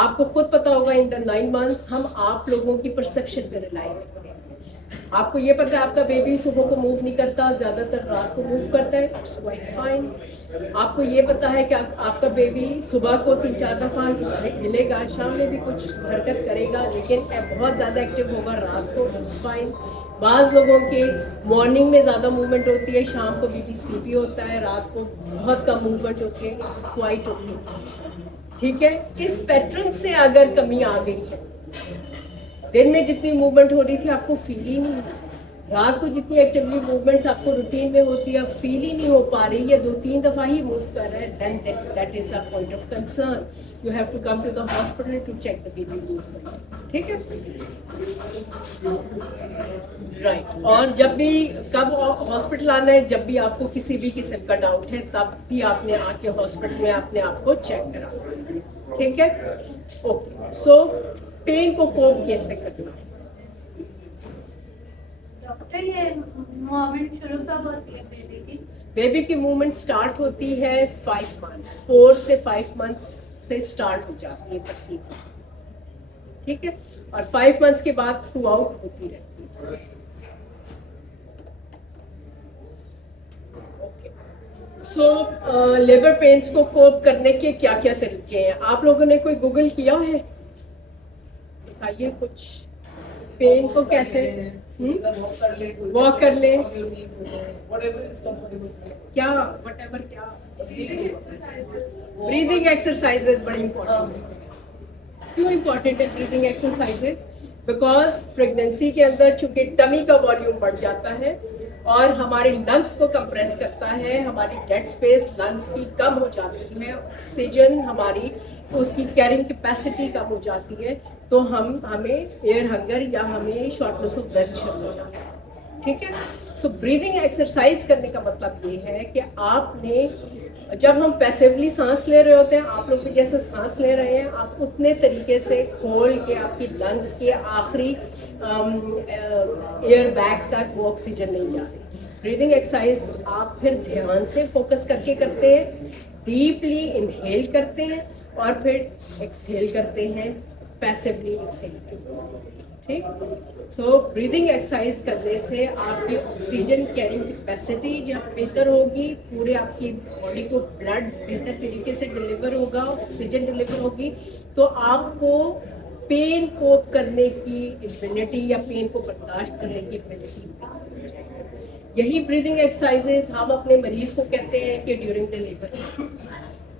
आपको खुद पता होगा इन द 9 मंथ्स हम आप लोगों की परसेप्शन पे रिलाई करते हैं। आपको ये पता है आपका बेबी सुबह को मूव नहीं करता, ज्यादातर रात को मूव करता है, इट्स क्वाइट फाइन। आपको ये पता है कि आपका बेबी सुबह को 3-4 दफा हिलेगा, शाम में भी कुछ हरकत करेगा, लेकिन बहुत ज्यादा एक्टिव होगा रात को, इट्स फाइन। बाज़ लोगों के मॉर्निंग में ज़्यादा मूवमेंट होती है, शाम को बेबी स्लीपी होता है, रात को बहुत कम मूवमेंट होती है, इट्स क्वाइट ओके, ठीक है। इस पैटर्न से अगर कमी आ गई है, दिन में जितनी मूवमेंट हो रही थी आपको फील ही नहीं, रात को जितनी एक्टिवली मूवमेंट्स आपको रूटीन में होती है फील ही नहीं हो पा रही है, 2-3 दफ़ा ही मूव कर रहे हैं, then that is a point of concern. You have to come to the hospital to check the baby movement, ठीक है, राइट। और जब भी कब हॉस्पिटल आना है, जब भी आपको किसी भी किस्म का डाउट है तब भी आपने आके हॉस्पिटल में अपने आप को चेक करा, ठीक है, ओके। सो पेन को कोप कैसे करना है? डॉक्टर ये मूवमेंट शुरू कब होती है बेबी की? बेबी की मूवमेंट स्टार्ट होती है 5 मंथ्स, 4 से 5 मंथ्स से स्टार्ट हो जाती है परसीव, ठीक है, और 5 मंथ्स के बाद थ्रू आउट होती रहती है, ओके। सो लेबर पेन्स को कोप करने के क्या क्या तरीके हैं? आप लोगों ने कोई गूगल किया है? बताइए कुछ, पेन को कैसे वॉक कर ले, क्या व्हाटएवर, क्या ब्रीदिंग एक्सरसाइजेस बड़ी इंपॉर्टेंट है। क्यों इंपॉर्टेंट है ब्रीदिंग एक्सरसाइजेस? बिकॉज प्रेगनेंसी के अंदर चूंकि टमी का वॉल्यूम बढ़ जाता है और हमारे लंग्स को कंप्रेस करता है, हमारी डेड स्पेस लंग्स की कम हो जाती है, ऑक्सीजन हमारी उसकी कैरिंग कैपेसिटी कम हो जाती है, तो हमें एयर हंगर या हमें शॉर्टनेस ऑफ ब्रेथ शुरू हो जाता है, ठीक है। सो ब्रीदिंग एक्सरसाइज करने का मतलब ये है कि आपने, जब हम पैसिवली सांस ले रहे होते हैं, आप लोग भी जैसे सांस ले रहे हैं, आप उतने तरीके से खोल के आपकी लंग्स के आखिरी एयर बैग तक वो ऑक्सीजन नहीं जा रही। ब्रीदिंग एक्सरसाइज आप फिर ध्यान से फोकस करके करते हैं, डीपली इनहेल करते हैं और फिर एक्सहेल करते हैं, पैसिवली एक्सहेल करते हैं, ठीक। सो ब्रीदिंग एक्सरसाइज करने से आपकी ऑक्सीजन कैरिंग कैपेसिटी जब बेहतर होगी, पूरे आपकी बॉडी को ब्लड बेहतर तरीके से डिलीवर होगा, ऑक्सीजन डिलीवर होगी, तो आपको पेन को करने की एबिलिटी या पेन को बर्दाश्त करने की एबिलिटी। यही ब्रीदिंग एक्सरसाइजेस हम अपने मरीज को कहते हैं कि ड्यूरिंग द लेबर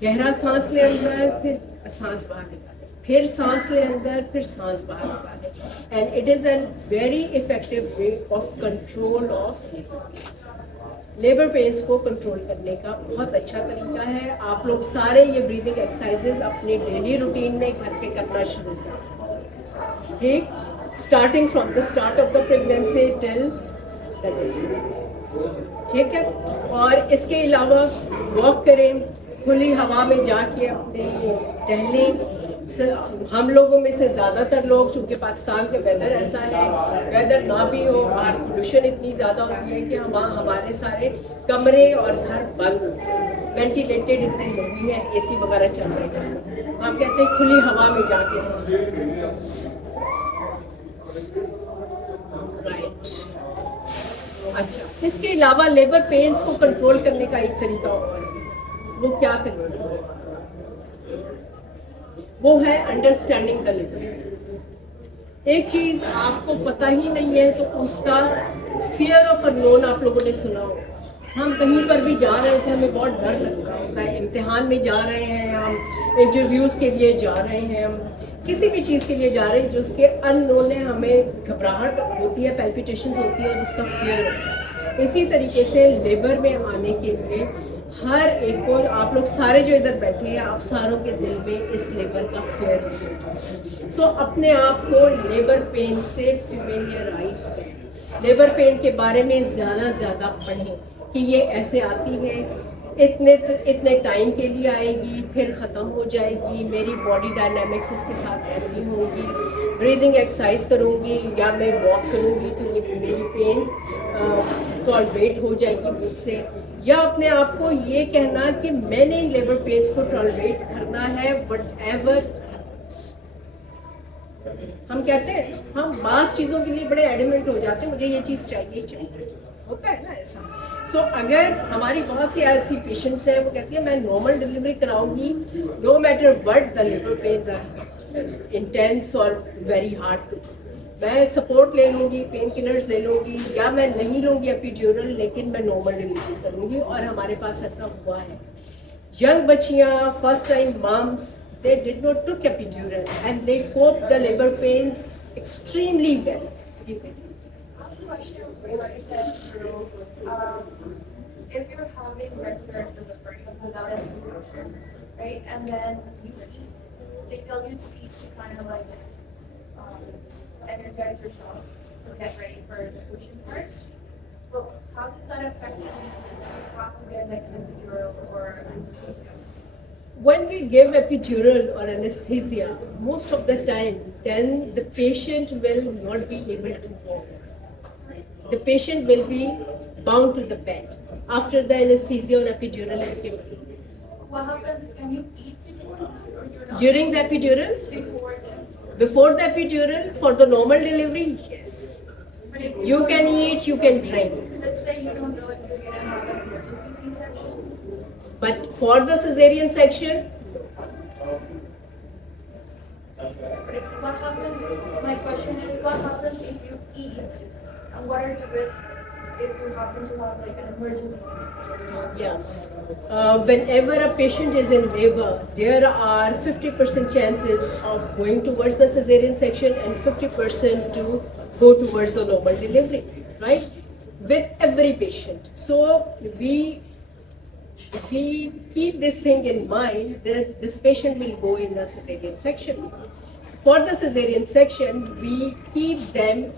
गहरा सांस ले अंदर, फिर सांस बाहर निकाले, फिर सांस ले अंदर, फिर सांस बाहर निकाले, and it is a very effective way of control of labour pains को कंट्रोल करने का बहुत अच्छा तरीका है। आप लोग सारे ये ब्रीदिंग एक्सरसाइजेस अपने डेली रूटीन में घर पे करना शुरू करें, ठीक, starting from the start of the pregnancy till the delivery, ठीक है। और इसके अलावा वॉक करें, खुली हवा में जाके अपने टहलें। हम लोगों में से ज़्यादातर लोग, चूँकि पाकिस्तान का वेदर ऐसा है, वेदर ना भी हो और पोल्यूशन इतनी ज़्यादा होती है कि हमारे सारे कमरे और घर बंद, वेंटिलेटेड इतने नहीं है, एसी वगैरह चल रहे हैं, तो हम कहते हैं खुली हवा में जाके सांस, राइट। अच्छा, इसके अलावा लेबर पेन्स को कंट्रोल करने का एक तरीका और है, वो क्या तरीका है? वो है अंडरस्टैंडिंग द लेबर। एक चीज आपको पता ही नहीं है तो उसका फियर ऑफ अननोन आप लोगों ने सुना हो। हम कहीं पर भी जा रहे थे, हमें बहुत डर लग रहा होता है, इम्तिहान में जा रहे हैं हम, इंटरव्यूज के लिए जा रहे हैं हम, किसी भी चीज़ के लिए जा रहे हैं जिसके अननोन है, हमें घबराहट होती है, पैल्पिटेशंस होती है और उसका फियर होता है। इसी तरीके से लेबर में आने के लिए हर एक को, आप लोग सारे जो इधर बैठे हैं, आप सारों के दिल में इस लेबर का फेयर है। सो अपने आप को लेबर पेन से फेमिलियराइज करें। लेबर पेन के बारे में ज़्यादा पढ़ें कि ये ऐसे आती है, इतने टाइम के लिए आएगी, फिर ख़त्म हो जाएगी, मेरी बॉडी डायनामिक्स उसके साथ ऐसी होंगी, ब्रीदिंग एक्सरसाइज करूँगी या मैं वॉक करूँगी तो ये मेरी पेन टॉलरेट हो जाएगी मुझसे, या अपने आप को ये कहना कि मैंने इन लेबर पेन्स को टॉलरेट करना है व्हाटएवर। हम कहते हैं, हम बास चीज़ों के लिए बड़े एडमेंट हो जाते हैं, मुझे ये चीज़ चाहिए ही चाहिए, होता है ना ऐसा। सो अगर हमारी बहुत सी ऐसी पेशेंट्स हैं, वो कहती है मैं नॉर्मल डिलीवरी कराऊंगी, no matter what the labour pains are intense और वेरी हार्ड टू, मैं सपोर्ट ले लूँगी, पेन किलर्स ले लूँगी, या मैं नहीं लूँगी एपिड्यूरल, लेकिन मैं नॉर्मल डिलीवरी करूँगी। और हमारे पास ऐसा हुआ है, यंग बच्चियाँ, first time moms, they did not took epidural and they coped the labor pains extremely well. If you're having regular delivery without any C-section, right, and then you eat, they tell you to eat to kind of like energize yourself to get ready for the pushing part. Well, how does that affect you if you have to get like an epidural or anesthesia? When we give epidural or anesthesia, most of the time, then the patient will not be able to walk. The patient will be bound to the bed after the anesthesia or epidural is given. What happens? Can you eat before or you're not? During the epidural, before the epidural, for the normal delivery, yes. You can eat, you can drink. Let's say you don't know if you're gonna have an emergency C-section. But for the cesarean section, What happens? My question is, what happens if you eat? And what are the risks if you happen to have like an emergency C-section? yeah. Whenever a patient is in labor, there are 50% chances of going towards the cesarean section and 50% to go towards the normal delivery, right? With every patient. So we keep this thing in mind that this patient will go in the cesarean section. So for the cesarean section, we keep them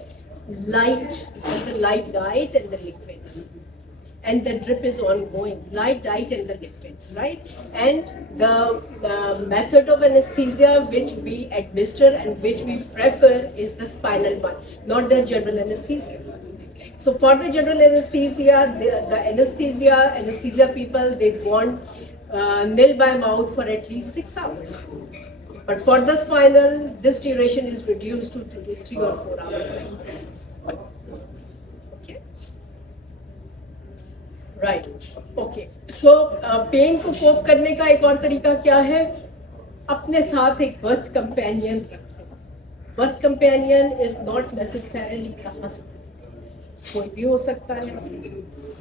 light, the light diet and the liquids. And the drip is ongoing, light diet and the liquids, right? And the method of anesthesia which we administer and which we prefer is the spinal one, not the general anesthesia. So for the general anesthesia, the anesthesia people, they want nil by mouth for at least 6 hours. But for the spinal, this duration is reduced to 3 or 4 hours like this. Okay. Right. Okay. So pain को cope करने का एक और तरीका क्या है? अपने साथ एक बर्थ कंपेनियन रखें. Birth companion is not necessarily the husband. कोई भी हो सकता है.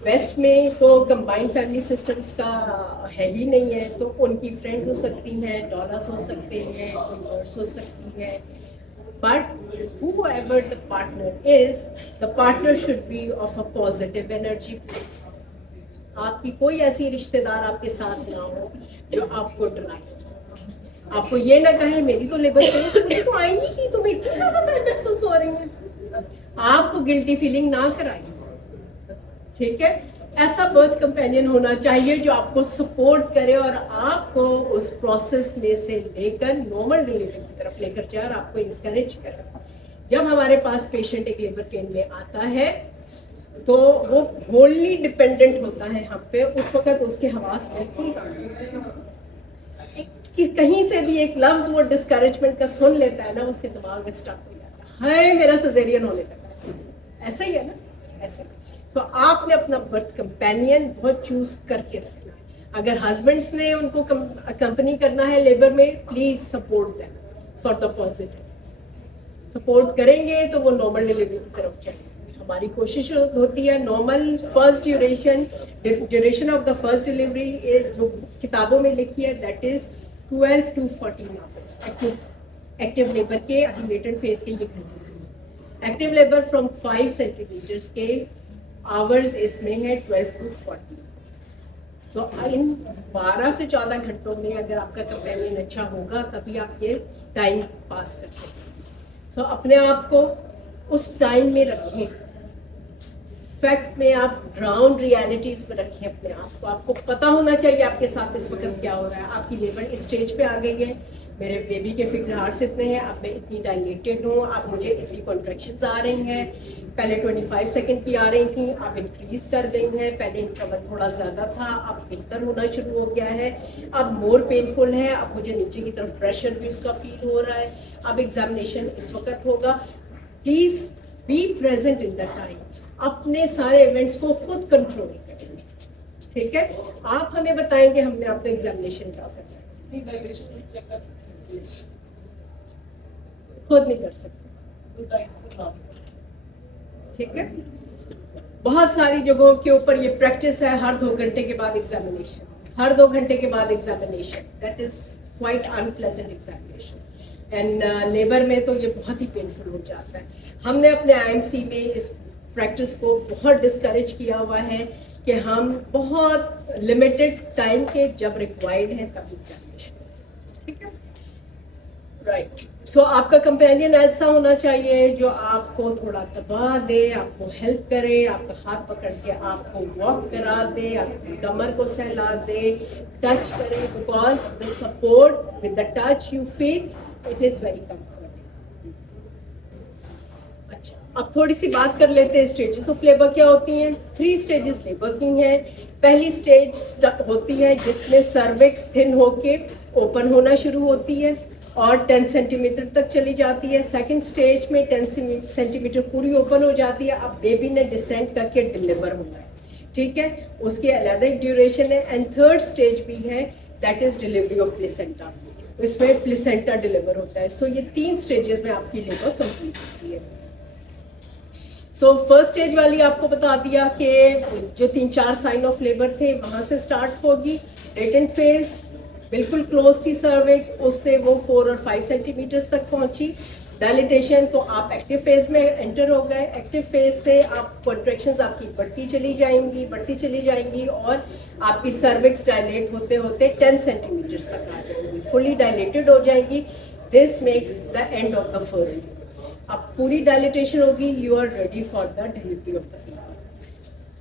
वेस्ट में तो कंबाइंड फैमिली सिस्टम्स का है ही नहीं है, तो उनकी फ्रेंड्स हो सकती हैं, डॉलर्स हो सकते हैं, कोई नर्स हो सकती है. But whoever the partner is, the partner should be of a positive energy place. आपकी कोई ऐसी रिश्तेदार आपके साथ ना हो जो आपको डराए, आपको ये ना कहे मेरी तो लेबर पेन से मुझे तो आई नहीं कि तुम्हें इतनी ज़्यादा महसूस हो रही है, आपको गिल्टी फीलिंग ना कराए. ठीक है, ऐसा बर्थ कंपेनियन होना चाहिए जो आपको सपोर्ट करे और आपको उस प्रोसेस में से लेकर नॉर्मल डिलीवरी की तरफ लेकर जाए और आपको इनकरेज करे. जब हमारे पास पेशेंट एक लेबर पेन में आता है तो वो होली डिपेंडेंट होता है हम पे. उस वक्त उसके हवास बिल्कुल कि कहीं से भी एक लफ्ज वो डिस्करेजमेंट का सुन लेता है ना, उसके दिमाग में स्टक हो जाता है, मेरा सिजेरियन होने लगा. ऐसा ही है ना, ऐसा. सो आपने अपना बर्थ कंपेनियन बहुत चूज करके रखना है. अगर हस्बैंड्स ने उनको कंपनी करना है लेबर में, please support them for the positive. Support करेंगे तो वो नॉर्मल डिलीवरी की तरफ जाएंगे. हमारी कोशिश होती है normal first duration of the first delivery जो किताबों में लिखी है, that is 12 to 14 hours. Active labour के अभी फेज के ये घंटे. एक्टिव लेबर फ्रॉम 5 सेंटीमीटर्स के आवर्स इसमें है 12 to 14. सो इन 12 से 14 घंटों में अगर आपका कंपेनियन अच्छा होगा तभी आप ये टाइम पास कर सकते हैं. सो अपने आप को उस टाइम में रखें फैक्ट में आप ग्राउंड रियलिटीज पर रखें अपने आप को। आपको पता होना चाहिए आपके साथ इस वक्त क्या हो रहा है। आपकी लेबर इस स्टेज पे आ गई है, मेरे बेबी के फिगर हार्ट्स इतने हैं, अब मैं इतनी डायलेटेड हूँ, अब मुझे इतनी कॉन्ट्रैक्शंस आ रही हैं, पहले 25 सेकंड की आ रही थी, अब इंक्रीज कर गई हैं, पहले इंटरवल थोड़ा ज़्यादा था, अब बेहतर होना शुरू हो गया है, अब मोर पेनफुल है, अब मुझे नीचे की तरफ प्रेशर भी उसका फील हो रहा है, अब एग्जामिनेशन इस वक्त होगा। Please be present in the time, अपने सारे इवेंट्स को खुद कंट्रोल करें, ठीक है। आप हमें बताएंगे हमने आपका एग्जामिनेशन क्या करना है, नहीं डायलेशन चेक कर सकते खुद नहीं कर सकते, तो टाइम से ना ठीक है। बहुत सारी जगहों के ऊपर ये प्रैक्टिस है, हर 2 घंटे के बाद एग्जामिनेशन, हर 2 घंटे के बाद examination, that is quite unpleasant examination and labour में तो ये बहुत ही पेनफुल हो जाता है। हमने अपने आईएमसी में इस प्रैक्टिस को बहुत डिस्करेज किया हुआ है कि हम बहुत लिमिटेड टाइम के जब रिक्वायर्ड है तब एग्जामिनेशन, ठीक है, राइट। सो आपका कंपेनियन ऐसा होना चाहिए जो आपको थोड़ा दबा दे, आपको हेल्प करे, आपका हाथ पकड़ के आपको वॉक करा दे, आपकी कमर को सहला दे, टच करे, because the support with the touch you feel it is very comfortable. अच्छा, अब थोड़ी सी बात कर लेते हैं स्टेजेस ऑफ लेबर क्या होती हैं। 3 स्टेजेस लेबर की हैं। पहली स्टेज होती है जिसमें सर्विक्स थिन होके ओपन होना शुरू होती है और 10 सेंटीमीटर तक चली जाती है। सेकंड स्टेज में 10 सेंटीमीटर पूरी ओपन हो जाती है। अब बेबी ने डिसेंड करके डिलीवर होना है, ठीक है, उसकी अलग एक ड्यूरेशन है। एंड थर्ड स्टेज भी है, that is delivery of placenta, इसमें प्लेसेंटा डिलीवर होता है। सो ये 3 स्टेजेस में आपकी लेबर कंप्लीट होती है। सो फर्स्ट स्टेज वाली आपको बता दिया कि जो 3-4 साइन ऑफ लेबर थे वहां से स्टार्ट होगी। लेटेंट फेज बिल्कुल क्लोज थी सर्विक्स, उससे वो 4 और 5 सेंटीमीटर्स तक पहुंची। डायलिटेशन तो आप एक्टिव फेज में एंटर हो गए। एक्टिव फेज से आप कॉन्ट्रैक्शंस आपकी बढ़ती चली जाएंगी और आपकी सर्विक्स डायलेट होते होते 10 सेंटीमीटर्स तक आ जाएंगी, फुली डायलेटेड हो जाएगी। This makes the end of the first. अब पूरी डायलिटेशन होगी, you are ready for the delivery of the baby.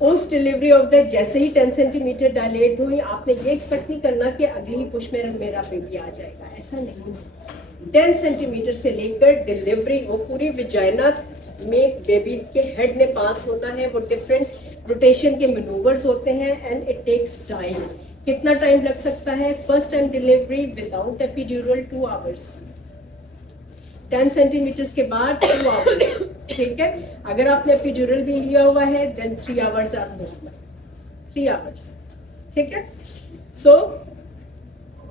उस डिलीवरी ऑफ द जैसे ही 10 सेंटीमीटर डायलेट हुई, आपने ये एक्सपेक्ट नहीं करना कि अगली ही पुश में मेरा बेबी आ जाएगा, ऐसा नहीं है। 10 सेंटीमीटर से लेकर डिलीवरी वो पूरी विजाइना में बेबी के हेड ने पास होना है। वो डिफरेंट रोटेशन के मैनूवर्स होते हैं एंड इट टेक्स टाइम। कितना टाइम लग सकता है? First time delivery without epidural 2 hours, 10 centimetres के बाद 2 आवर्स, ठीक है। अगर आपने एपिड्यूरल भी लिया हुआ है देन 3 आवर्स आप नॉर्मल, 3 आवर्स, ठीक है। सो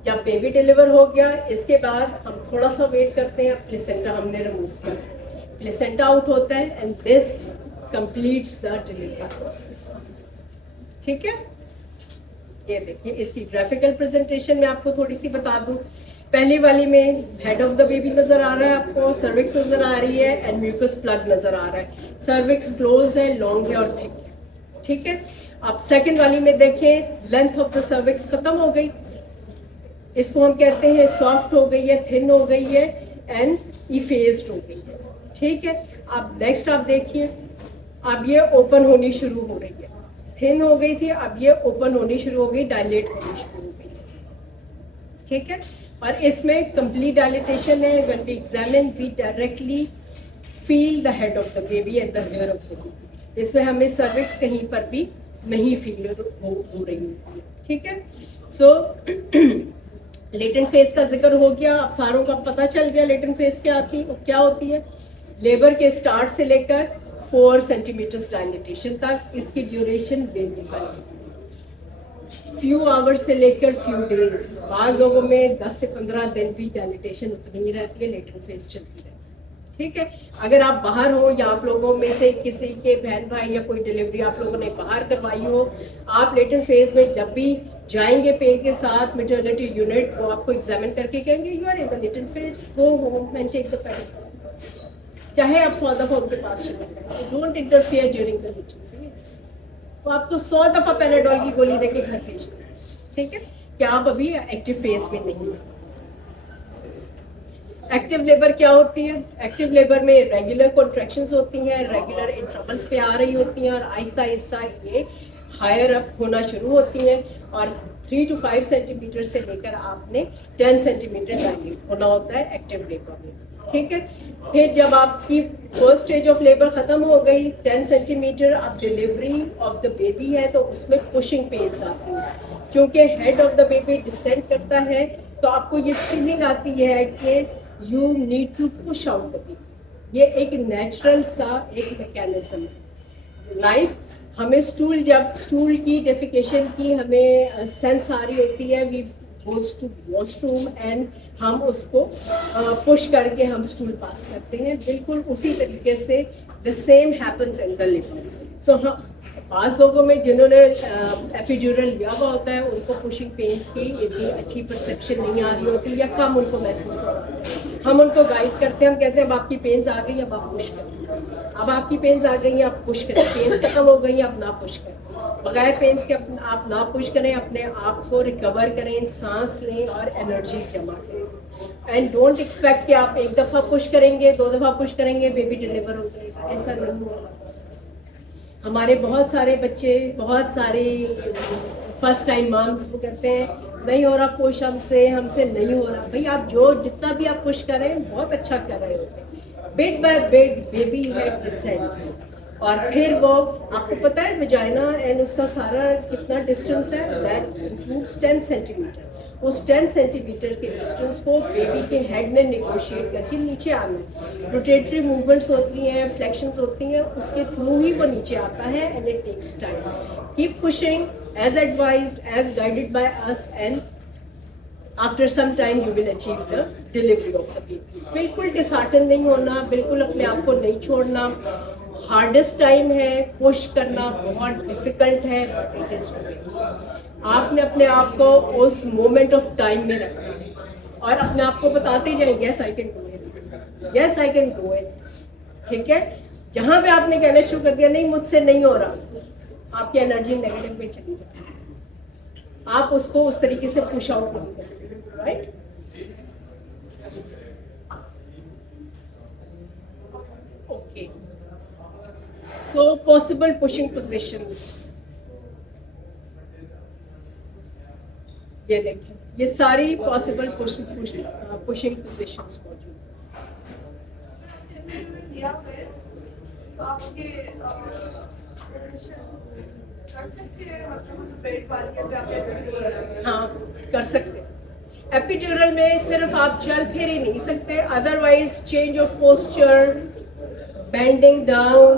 जब बेबी डिलीवर हो गया, इसके बाद हम थोड़ा सा वेट करते हैं। प्लेसेंटा हमने रिमूव किया, प्लेसेंटा आउट होता है and this completes the delivery process, ठीक है। ये देखिए इसकी ग्राफिकल प्रेजेंटेशन में आपको थोड़ी सी बता दूं। पहली वाली में हेड ऑफ द बेबी नजर आ रहा है आपको, सर्विक्स नजर आ रही है एंड म्यूकस प्लग नजर आ रहा है। सर्विक्स क्लोज है, लॉन्ग है और थिक है, ठीक है। अब सेकंड वाली में देखें, लेंथ ऑफ द सर्विक्स खत्म हो गई, इसको हम कहते हैं सॉफ्ट हो गई है, थिन हो गई है एंड इफेस्ड हो गई है, ठीक है। अब नेक्स्ट आप देखिए, अब ये ओपन होनी शुरू हो रही है। थिन हो गई थी, अब ये ओपन होनी शुरू हो गई, डायलेट होनी शुरू हो गई, ठीक है। और इसमें कंप्लीट डायलिटेशन है। When we examine we directly feel the head of the baby and the rear of the baby. इसमें हमें सर्विक्स कहीं पर भी नहीं फील हो रही होती है, ठीक है। सो लेटेंट फेज का जिक्र हो गया, अब सारों का पता चल गया लेटेंट फेज क्या होती है। लेबर के स्टार्ट से लेकर 4 सेंटीमीटर डायलिटेशन तक इसकी ड्यूरेशन वेरिएबल है, फ्यू आवर्स से लेकर फ्यू डेज। बाज़ लोगों में 10 से 15 दिन भी डायलिटेशन उतनी ही रहती है, लेटेंट फेज चलती है, ठीक है। अगर आप बाहर हो या आप लोगों में से किसी के बहन भाई या कोई डिलीवरी आप लोगों ने बाहर करवाई हो, आप लेटेंट फेज में जब भी जाएंगे पेन के साथ मैटरनिटी यूनिट, वो आपको एग्जामिन करके कहेंगे you are in the latent phase, go home and take the paracetamol. चाहे आप 100 दफा उनके पास चले जाएं, don't interfere during the latent phase. तो आपको 100 दफा पैराडोल की गोली देके घर भेज दें, ठीक है, कि आप अभी एक्टिव फेज में नहीं हैं। एक्टिव लेबर क्या होती है? एक्टिव लेबर में रेगुलर कॉन्ट्रैक्शंस होती हैं, रेगुलर इंटरवल्स पे आ रही होती हैं और आहिस्ता आहिस्ता ये हायर अप होना शुरू होती हैं और 3 to 5 सेंटीमीटर से लेकर आपने 10 सेंटीमीटर डायलेट होना होता है एक्टिव लेबर में, ठीक है। फिर जब आपकी फर्स्ट स्टेज ऑफ लेबर खत्म हो गई 10 सेंटीमीटर, अब डिलीवरी ऑफ द बेबी है तो उसमें पुशिंग पेन्स आती हैं, क्योंकि head of the baby descend करता है तो आपको ये फीलिंग आती है कि you need to push out the baby. ये एक नेचुरल सा एक मैकेनिज्म है। लाइक हमें जब स्टूल की डेफिकेशन की हमें सेंस आ रही होती है, we goes to washroom and हम उसको पुश करके हम स्टूल पास करते हैं, बिल्कुल उसी तरीके से the same happens in the liver. So हाँ, बाज़ लोगों में जिन्होंने एपिड्यूरल लिया हुआ होता है उनको पुशिंग पेन्स की इतनी अच्छी परसेप्शन नहीं आ रही होती या कम उनको महसूस होता है। हम उनको गाइड करते हैं, हम कहते हैं अब आपकी पेन्स आ गई, अब आप पुश करें, अब आपकी पेन्स आ गई, आप पुश करें, पेन्स खत्म हो गई, अब ना पुश करें, बगैर पेन्स के आप ना पुश करें, अपने आप को रिकवर करें, सांस लें और एनर्जी जमा करें। एंड डोंट एक्सपेक्ट कि आप एक दफ़ा पुश करेंगे, 2 दफ़ा पुश करेंगे, बेबी डिलीवर हो जाएगा, ऐसा नहीं होगा। हमारे बहुत सारे बच्चे, बहुत सारे फर्स्ट टाइम मॉम्स वो कहते हैं नहीं हो रहा पुश हमसे नहीं हो रहा। भाई आप जितना भी आप पुश करें बहुत अच्छा कर रहे होते हैं। Bit by bit baby head descends और फिर वो आपको पता है वजाइना एंड उसका सारा कितना डिस्टेंस है, दैट इंक्लूड्स 10 सेंटीमीटर। उस 10 सेंटीमीटर के डिस्टेंस को बेबी के हेड ने निगोशिएट करके नीचे आना है। रोटेटरी मूवमेंट्स होती हैं, फ्लेक्शंस होती हैं, उसके थ्रू ही वो नीचे आता है and it takes time. Keep pushing as advised, as guided by us and after some time you will achieve the delivery of the baby. बिल्कुल डिसहार्टन नहीं होना, बिल्कुल अपने आप को नहीं छोड़ना। हार्डेस्ट टाइम है, पुश करना बहुत डिफिकल्ट है, बट इट इज टू। आपने अपने आप को उस मोमेंट ऑफ टाइम में रखना है और अपने आप को बताते जाए yes I can do it, yes I can do it, ठीक है। जहाँ पे आपने कहना शुरू कर दिया नहीं मुझसे नहीं हो रहा, आपकी एनर्जी नेगेटिव में चली जाती, आप उसको उस तरीके से पुश आउट नहीं करते, right. Okay, so possible pushing positions, ये देखिए ये सारी पॉसिबल पुशिंग पोजीशंस मौजूद हैं। हाँ कर सकते हैं। एपिड्यूरल में सिर्फ आप चल फिर ही नहीं सकते, otherwise change of posture, bending down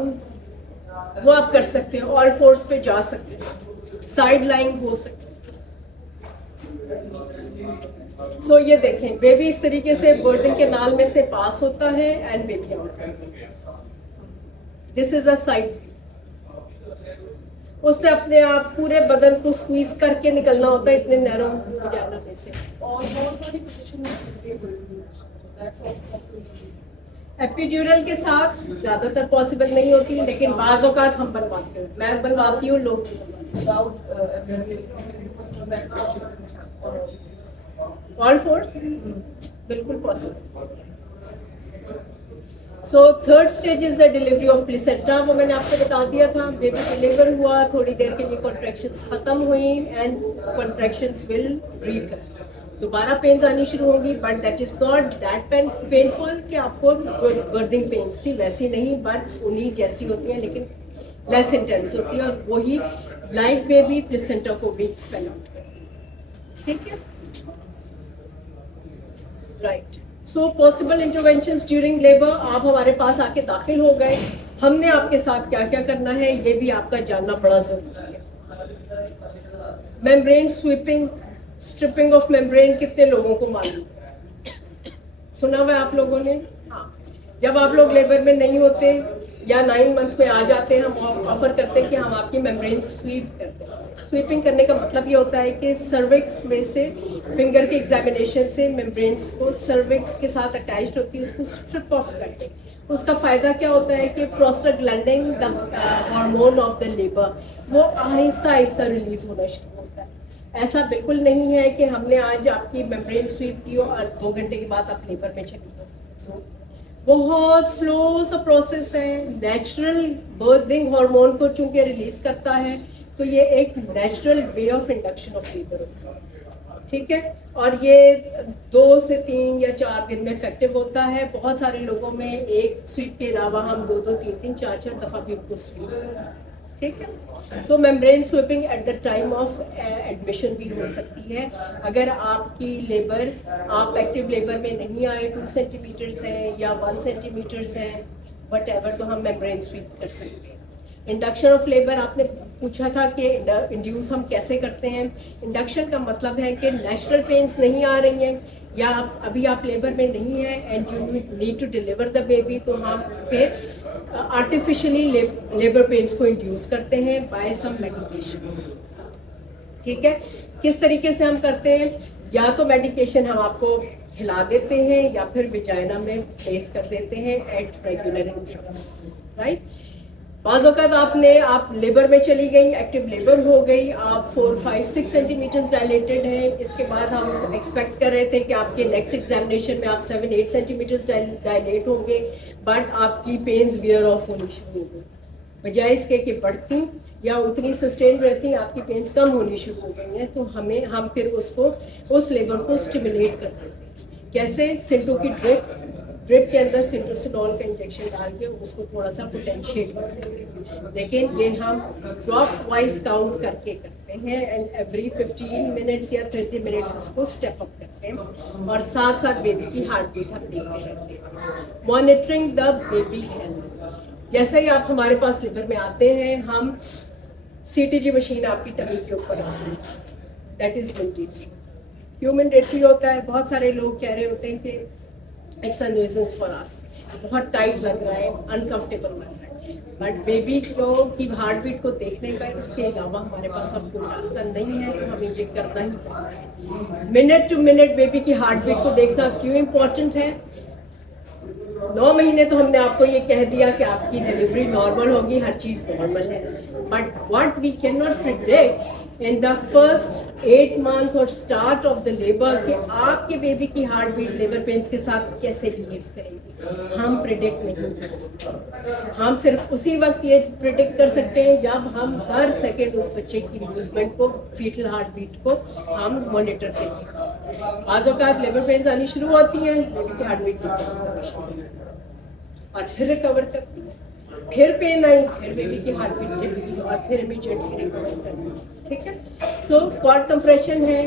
वो आप कर सकते हैं, ऑल फोर्स पे जा सकते हैं, साइड लाइन हो सकती है। सो ये देखें बेबी इस तरीके से बर्थिंग के नाल में से पास होता है एंड बेबी आउट करता है। This is a side view. उसने अपने आप पूरे बदन को स्क्वीज करके निकलना होता है इतने नैरो वजाइना में से। और बहुत सारी पोजीशन एपिड्यूरल के साथ ज्यादातर पॉसिबल नहीं होती, लेकिन बाज़ औक़ात हम बनवाते हैं, मैं बनवाती हूँ, लोग ऑल फोर्स बिल्कुल possible. So third stage is the delivery of placenta. वो मैंने आपको बता दिया था, बेबी डिलीवर हुआ, थोड़ी देर के लिए कॉन्ट्रैक्शंस खत्म हुई एंड कॉन्ट्रैक्शंस विल रिकम, दोबारा पेन्स आनी शुरू होंगी, but that is not that painful कि आपको बर्थिंग पेन्स थी वैसी नहीं, बट उन्हीं जैसी होती हैं लेकिन लेस इंटेंस होती है और वही लाइक बेबी प्लेसेंटा को भी एक्सपेल आउट करती है, ठीक है, right. So possible interventions during labour, आप हमारे पास आके दाखिल हो गए, हमने आपके साथ क्या क्या करना है ये भी आपका जानना बड़ा जरूरी है। Membrane sweeping, stripping of membrane कितने लोगों को मालूम सुना हुआ आप लोगों ने? हाँ, जब आप लोग लेबर में नहीं होते या 9 मंथ में आ जाते हैं, हम ऑफर करते हैं कि हम आपकी मेम्ब्रेन स्वीप करते हैं। स्वीपिंग करने का मतलब ये होता है कि सर्विक्स में से फिंगर के एग्जामिनेशन से मेम्ब्रेन्स को सर्विक्स के साथ अटैच्ड होती है, उसको स्ट्रिप ऑफ करते हैं। उसका फ़ायदा क्या होता है कि prostaglandin the hormone of the labour वो आहिस्ता आहिस्ता रिलीज होना शुरू होता है ऐसा बिल्कुल नहीं है कि हमने आज आपकी मेम्ब्रेन स्वीप की और 2 घंटे के बाद आप लेबर में चली गए। बहुत स्लो सा प्रोसेस है। नेचुरल बर्थिंग हार्मोन को चूंकि रिलीज करता है, तो ये एक natural way of induction of labour होता है, ठीक है। और ये 2 से 3 या 4 दिन में इफेक्टिव होता है। बहुत सारे लोगों में एक स्वीप के अलावा हम 2-2, 3-3, 4-4 दफा भी उनको स्वीप करते हैं, ठीक है। So membrane sweeping at the time of admission भी हो सकती है। अगर आपकी लेबर, आप एक्टिव लेबर में नहीं आए, 2 सेंटीमीटर्स है या 1 सेंटीमीटर्स है, वट तो हम मेम्ब्रेन स्वीप कर सकते हैं। इंडक्शन ऑफ लेबर आपने पूछा था कि इंड्यूस हम कैसे करते हैं। इंडक्शन का मतलब है कि नेचुरल पेन्स नहीं आ रही हैं या अभी आप लेबर में नहीं है and you need to deliver the baby, तो हम फिर आर्टिफिशियली लेबर पेन्स को इंड्यूस करते हैं बाय सम मेडिकेशंस, ठीक है। किस तरीके से हम करते हैं? या तो मेडिकेशन हम आपको खिला देते हैं या फिर विजाइना में प्लेस कर देते हैं एट रेगुलर इंटरवल, राइट। बाज़ औक़ात आप लेबर में चली गई, एक्टिव लेबर हो गई, आप 4, 5, 6 सेंटीमीटर्स डायलेटेड है। इसके बाद हम एक्सपेक्ट कर रहे थे कि आपके नेक्स्ट एग्जामिनेशन में आप 7, 8 सेंटीमीटर्स डायलेट होंगे, बट आपकी पेन्स वियर ऑफ होनी शुरू हो गई। बजाय इसके कि बढ़ती या उतनी सस्टेन रहती, आपकी पेन्स कम होनी शुरू हो गई हैं, तो हम फिर उस लेबर को स्टिमुलेट करते हैं। कैसे? सिंटो की ड्रिप के अंदर सिंट्रोसिनॉल का इंजेक्शन डाल के उसको थोड़ा सा पोटेंशिएट करते हैं। लेकिन ये हम ड्रॉप वाइज काउंट करके करते हैं एंड एवरी 15 मिनट्स या 30 मिनट्स उसको स्टेप अप करते हैं और साथ साथ बेबी की हार्ट बीट हम देखते रहते हैं। Monitoring the baby health. जैसे ही आप हमारे पास लिवर में आते हैं, हम CTG मशीन आपकी टमी के ऊपर आती है, दैट इज मैंडेटरी। ह्यूमैंडेटरी होता है। बहुत सारे लोग कह रहे होते हैं कि it's a nuisance for us, बहुत टाइट लग रहा है, अनकंफर्टेबल लग रहा है, बट बेबी की हार्ट बीट को देखने का इसके अलावा हमारे पास अब कोई रास्ता नहीं है, तो हमें ये करना ही करना है। मिनट टू मिनट बेबी की हार्ट बीट को देखना क्यों इम्पोर्टेंट है? 9 महीने तो हमने आपको ये कह दिया कि आपकी डिलीवरी नॉर्मल होगी, हर चीज़ नॉर्मल है, but what we can not predict in the first 8 month और स्टार्ट ऑफ द लेबर कि आपके बेबी की हार्ट बीट लेबर पेन्स के साथ कैसे बिहेव करेगी, हम प्रिडिक्ट नहीं कर सकते। हम सिर्फ उसी वक्त ये प्रिडिक्ट कर सकते हैं जब हम हर सेकेंड उस बच्चे की मूवमेंट को, फीटल हार्ट बीट को हम मॉनिटर करेंगे। बाज़ औक़ात लेबर पेन्स आनी शुरू होती हैं, बेबी की हार्ट बीट और फिर रिकवर करती है, फिर पेन आई, फिर बेबी की हार्ट बीट गिरी और फिर इमीडिएटली रिकवर करती है, ठीक है। सो क्वाड कंप्रेशन है,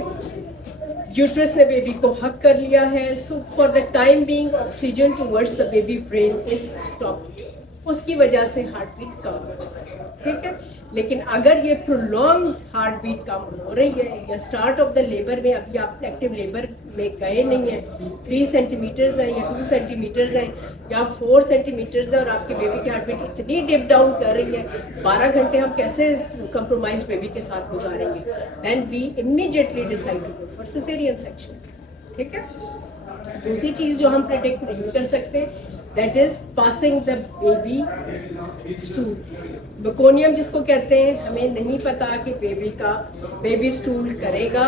यूट्रस ने बेबी को हक कर लिया है, so for the time being oxygen towards the baby brain is stopped, उसकी वजह से हार्ट बीट कम हो रही है, ठीक है। लेकिन अगर ये प्रोलॉन्ग हार्ट बीट कम हो रही है या स्टार्ट ऑफ द लेबर में अभी आप एक्टिव लेबर में गए नहीं हैं, 3 सेंटीमीटर्स हैं या 2 सेंटीमीटर्स हैं या 4 सेंटीमीटर्स है और आपके बेबी की हार्ट बीट इतनी डिप डाउन कर रही है, 12 घंटे हम कैसे कंप्रोमाइज बेबी के साथ गुजारेंगे? Then we immediately decide to go for caesarean section, ठीक है। दूसरी चीज़ जो हम प्रिडिक्ट नहीं कर सकते, that is passing the baby stool, meconium जिसको कहते हैं। हमें नहीं पता कि बेबी स्टूल करेगा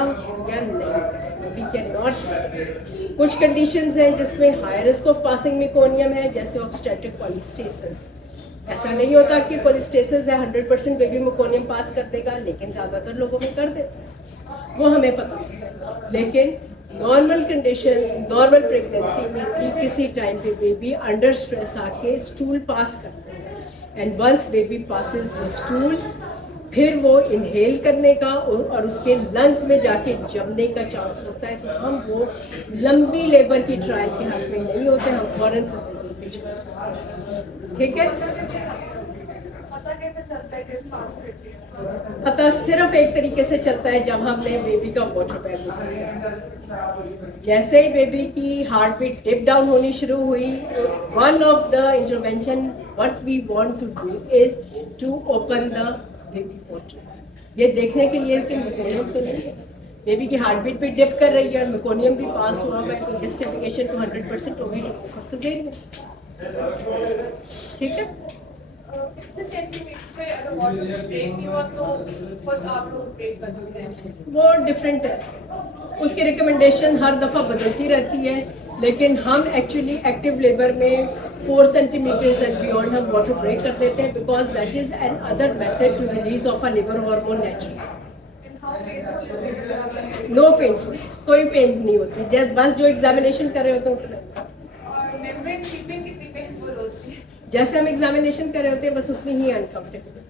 या नहीं करेगा, वी कैन नॉट। कुछ कंडीशंस हैं जिसमें high risk of passing meconium है, जैसे ऑब्स्टेट्रिक पॉलिस्टेसिस। ऐसा नहीं होता कि पॉलिस्टेसिस है 100% बेबी मेकोनियम पास कर देगा, लेकिन ज़्यादातर लोगों में कर देता है, वो हमें पता है। लेकिन नॉर्मल कंडीशंस, नॉर्मल प्रेगनेंसी में भी किसी टाइम पे बेबी अंडर स्ट्रेस आके स्टूल पास करता है and once baby passes the stools, फिर वो इनहेल करने का और उसके लंग्स में जाके जमने का चांस होता है। तो हम वो लंबी लेबर की ट्रायल के हक में नहीं होते, हम फौरन सिजेरियन पे चलते हैं, ठीक है। पता कैसे चलता है कि फास्ट करती है? पता सिर्फ एक तरीके से चलता है, जब हमने बेबी का वाटर बैग उठाया। जैसे ही बेबी की हार्ट बीट डिप डाउन होनी शुरू हुई, one of the intervention what we want to do is to open the baby water. ये देखने के लिए कि मेकोनियम तो नहीं है, बेबी की हार्ट बीट भी डिप कर रही है और मेकोनियम भी पास हुआ है, तो जस्टिफिकेशन तो 100% होगी, ठीक है। कितने सेंटीमीटर पे अगर वाटर ब्रेक नहीं हुआ तो खुद आप लोग ब्रेक कर देते हैं? वो डिफरेंट है, उसकी रिकमेंडेशन हर दफ़ा बदलती रहती है, लेकिन हम एक्चुअली एक्टिव लेबर में 4 सेंटीमीटर्स एंड बियॉन्ड हम वाटर ब्रेक कर देते हैं, because that is another method to release of a labour hormone naturally. And how painful is it? No painful, कोई पेन नहीं होती, जब बस जो एग्जामिनेशन कर रहे होते हैं उतना, और मेम्ब्रेन स्लीपिंग कितनी पेनफुल होती है? जैसे हम एग्जामिनेशन कर रहे होते हैं बस उतनी ही अनकंफर्टेबल।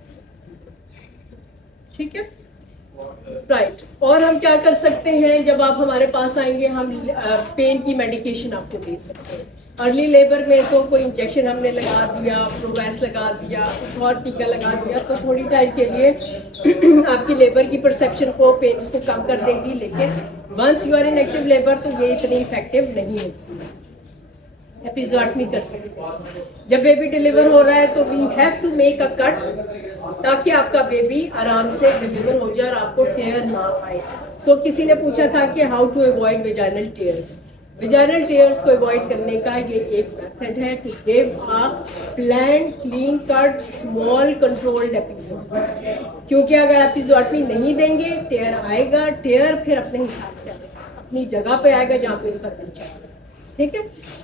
ठीक है, राइट। और हम क्या कर सकते हैं, जब आप हमारे पास आएंगे हम पेन की मेडिकेशन आपको दे सकते हैं। अर्ली लेबर में तो कोई इंजेक्शन हमने लगा दिया, प्रोवैस लगा दिया, कुछ और टीका लगा दिया, तो थोड़ी टाइम के लिए आपकी लेबर की परसेप्शन को, पेन्स को कम कर देगी, लेकिन once you are in active labour तो ये इतनी इफेक्टिव नहीं होती। एपिजोटमी कर सकते हैं। जब बेबी डिलीवर हो रहा है तो we have to make a cut, ताकि आपका बेबी आराम से डिलीवर हो जाए और आपको टेयर ना आए। सो किसी ने पूछा था कि how to avoid vaginal tears. Vaginal tears को अवॉइड करने का ये एक मेथड है, to give a plan clean cut small controlled episode. क्योंकि अगर एपिजोटमी नहीं देंगे, टेयर आएगा, टेयर फिर अपने हिसाब से आएगा, अपनी जगह पे आएगा जहाँ पे उसका दिल चाहेगा। ठीक है,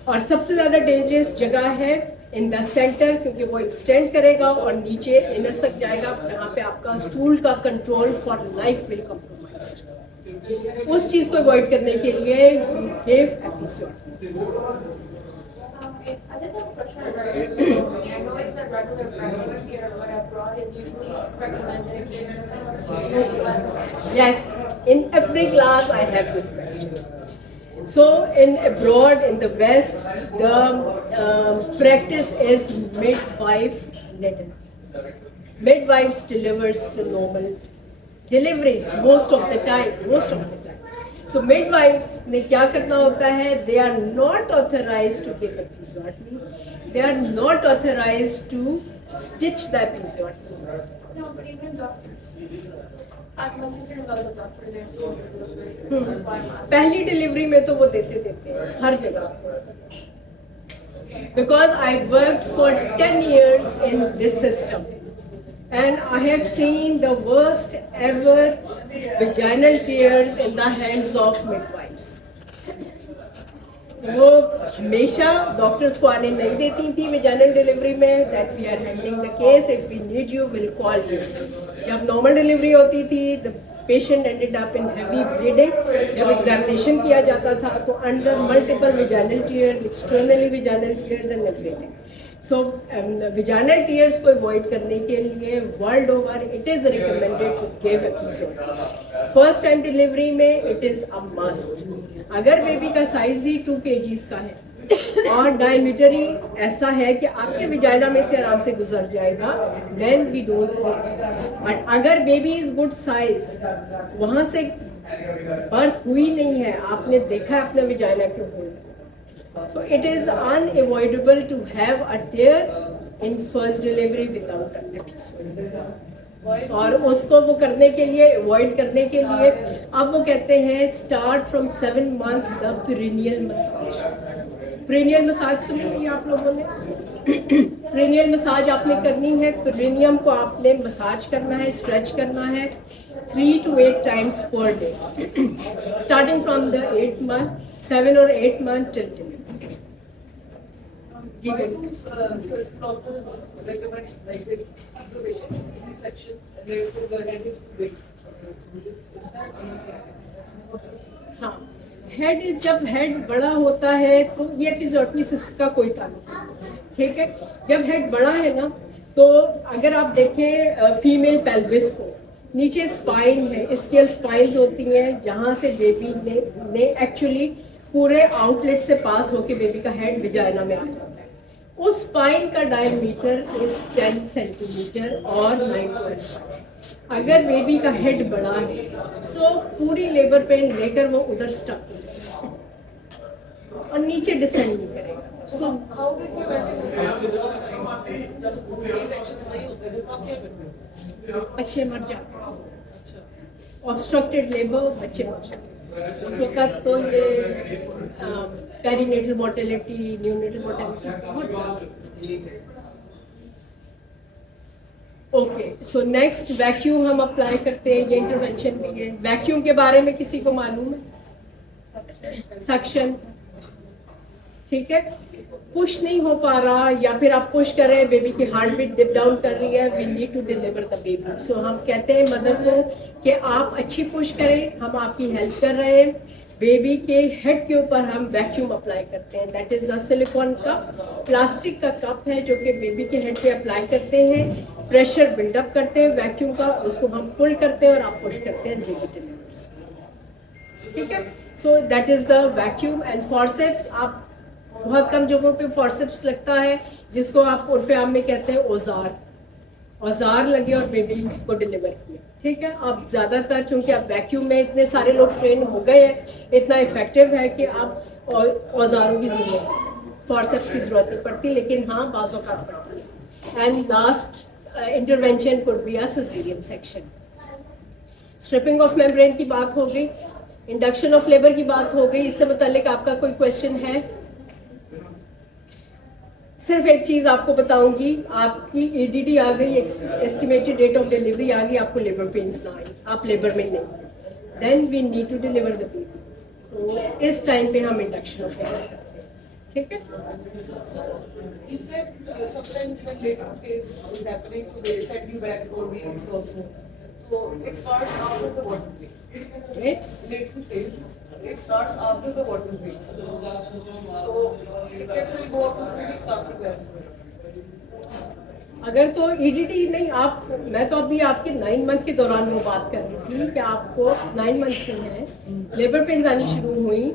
और सबसे ज्यादा डेंजरस जगह है इन द सेंटर, क्योंकि वो एक्सटेंड करेगा और नीचे एनस तक जाएगा, जहाँ पे आपका स्टूल का control for life will compromised. उस चीज को अवॉइड करने के लिए give episode. I just have a question regarding the I know it's a regular practice here, but abroad is usually recommended against Yes, in every class I have this question. So in abroad, in the West, the practice is midwife laden. Midwives delivers the normal deliveries most of the time. So midwives ने क्या करना होता है, they are not authorized to give episiotomy, they are not authorized to stitch the episiotomy. No, but even doctors. My sister-in-law is a doctor there. That's why I'm asking. पहली delivery में तो वो देते हैं हर जगह, because I worked for 10 years in this system and I have seen the worst ever vaginal tears in the hands of midwives. वो हमेशा doctors को आने नहीं देती थी वेजाइनल डिलीवरी में, that we are handling the case, if we need you will call you. जब normal delivery होती थी the patient ended up in heavy bleeding. जब एग्जामिनेशन किया जाता था तो under multiple vaginal tears, externally vaginal tears and everything. So vaginal tears को avoid करने के लिए world over it is recommended to give episode. First time delivery में इट इज़ अ मस्ट। अगर बेबी का साइज ही 2 kgs का है और डायमीटर ही ऐसा है कि आपके विजाइना में से आराम से गुजर जाएगा, then we don't need. But अगर बेबी इज गुड साइज, वहाँ से बर्थ हुई नहीं है, आपने देखा है अपने विजाइना क्यों हुई, so it is unavoidable to have a tear in first delivery without an episode. और उसको वो करने के लिए, अवॉइड करने के लिए, अब वो कहते हैं start from 7 months the perineal massage. Perineal massage सुनी हुई आप लोगों ने? पेरिनियल मसाज आपने करनी है, पेरिनियम को आपने मसाज करना है, स्ट्रेच करना है 3 to 8 times per day, starting from the 8th month, 7 or 8 month till delivery. Why do certain doctors recommend like the patient C-section and they say the head is too big? Is that हाँ, head जब head बड़ा होता है तो ये एपिजोटोमी का कोई ताल्लुक नहीं, ठीक है। जब हेड बड़ा है ना, तो अगर आप देखें फीमेल पेल्विस को, नीचे स्पाइन है, स्केल स्पाइन्स होती हैं, जहाँ से बेबी ने एक्चुअली पूरे आउटलेट से पास होके बेबी का हेड विजाइना में आ जाता है। उस स्पाइन का डायमीटर इज 10 सेंटीमीटर और 9.5। अगर बेबी का हेड बड़ा है, सो पूरी लेबर पेन लेकर वो उधर स्टक हो जाएगा और नीचे डिसेंड नहीं करेगा। सो how did you manage जब C-sections नहीं होते तो आप क्या करते हो? बच्चे मर जाते हैं, ऑब्स्ट्रक्टेड लेबर, बच्चे मर जाते हैं। उस वक्त तो ये पेरीनेटल मोर्टेलिटी, न्यूनेटल मोर्टेलिटी बहुत ज़्यादा। ओके, सो नेक्स्ट वैक्यूम हम अप्लाई करते हैं, ये इंटरवेंशन भी है। वैक्यूम के बारे में किसी को मालूम है? सक्शन, ठीक है। पुश नहीं हो पा रहा या फिर आप पुश कर रहे हैं, बेबी की हार्ट बीट डिप डाउन कर रही है, we need to deliver the baby. So हम कहते हैं मदर को कि आप अच्छी पुश करें, हम आपकी हेल्प कर रहे हैं। बेबी के हेड के ऊपर हम वैक्यूम अप्लाई करते हैं, that is a silicon cup, plastic का कप है जो कि बेबी के हेड पे अप्लाई करते हैं, प्रेशर बिल्डअप करते हैं वैक्यूम का, उसको हम पुल करते हैं और आप पुश करते हैं, बेबी डिलीवर्स, ठीक है। So that is the vacuum. And forceps, आप बहुत कम जगहों पे फॉर्सेप्स लगता है, जिसको आप उर्फे आम में कहते हैं औजार, औजार लगे और बेबी को डिलीवर किया, ठीक है। अब ज्यादातर चूंकि अब वैक्यूम में इतने सारे लोग ट्रेन हो गए हैं, इतना इफेक्टिव है कि अब औजारों की जरूरत, फॉर्सेप्स की जरूरत नहीं पड़ती, लेकिन हाँ बाज़ औक़ात पड़ती है। And last intervention could be a caesarean section. Stripping of membrane की बात हो गई, इंडक्शन ऑफ लेबर की बात हो गई। इससे मुतालिक आपका कोई क्वेश्चन है? सिर्फ एक चीज आपको बताऊंगी, आपकी EDD आ गई, एस्टिमेटेड डेट ऑफ डिलीवरी आ गई, आपको लेबर पेन्स ना आई, आप लेबर में नहीं, then we need to deliver the baby. तो इस टाइम पे हम इंडक्शन ऑफ लेबर करते हैं, ठीक है। You said sometimes when later phase is happening, so they send you back for weeks also. So it starts after the water phase. Right? Later phase, it starts after the water phase. So it can still go up to 3 weeks after that. अगर तो EDD नहीं, आप, मैं तो अभी आपके 9 month के दौरान वो बात कर रही थी कि आपको 9 मंथ में है, लेबर पेन्स आनी शुरू हुई,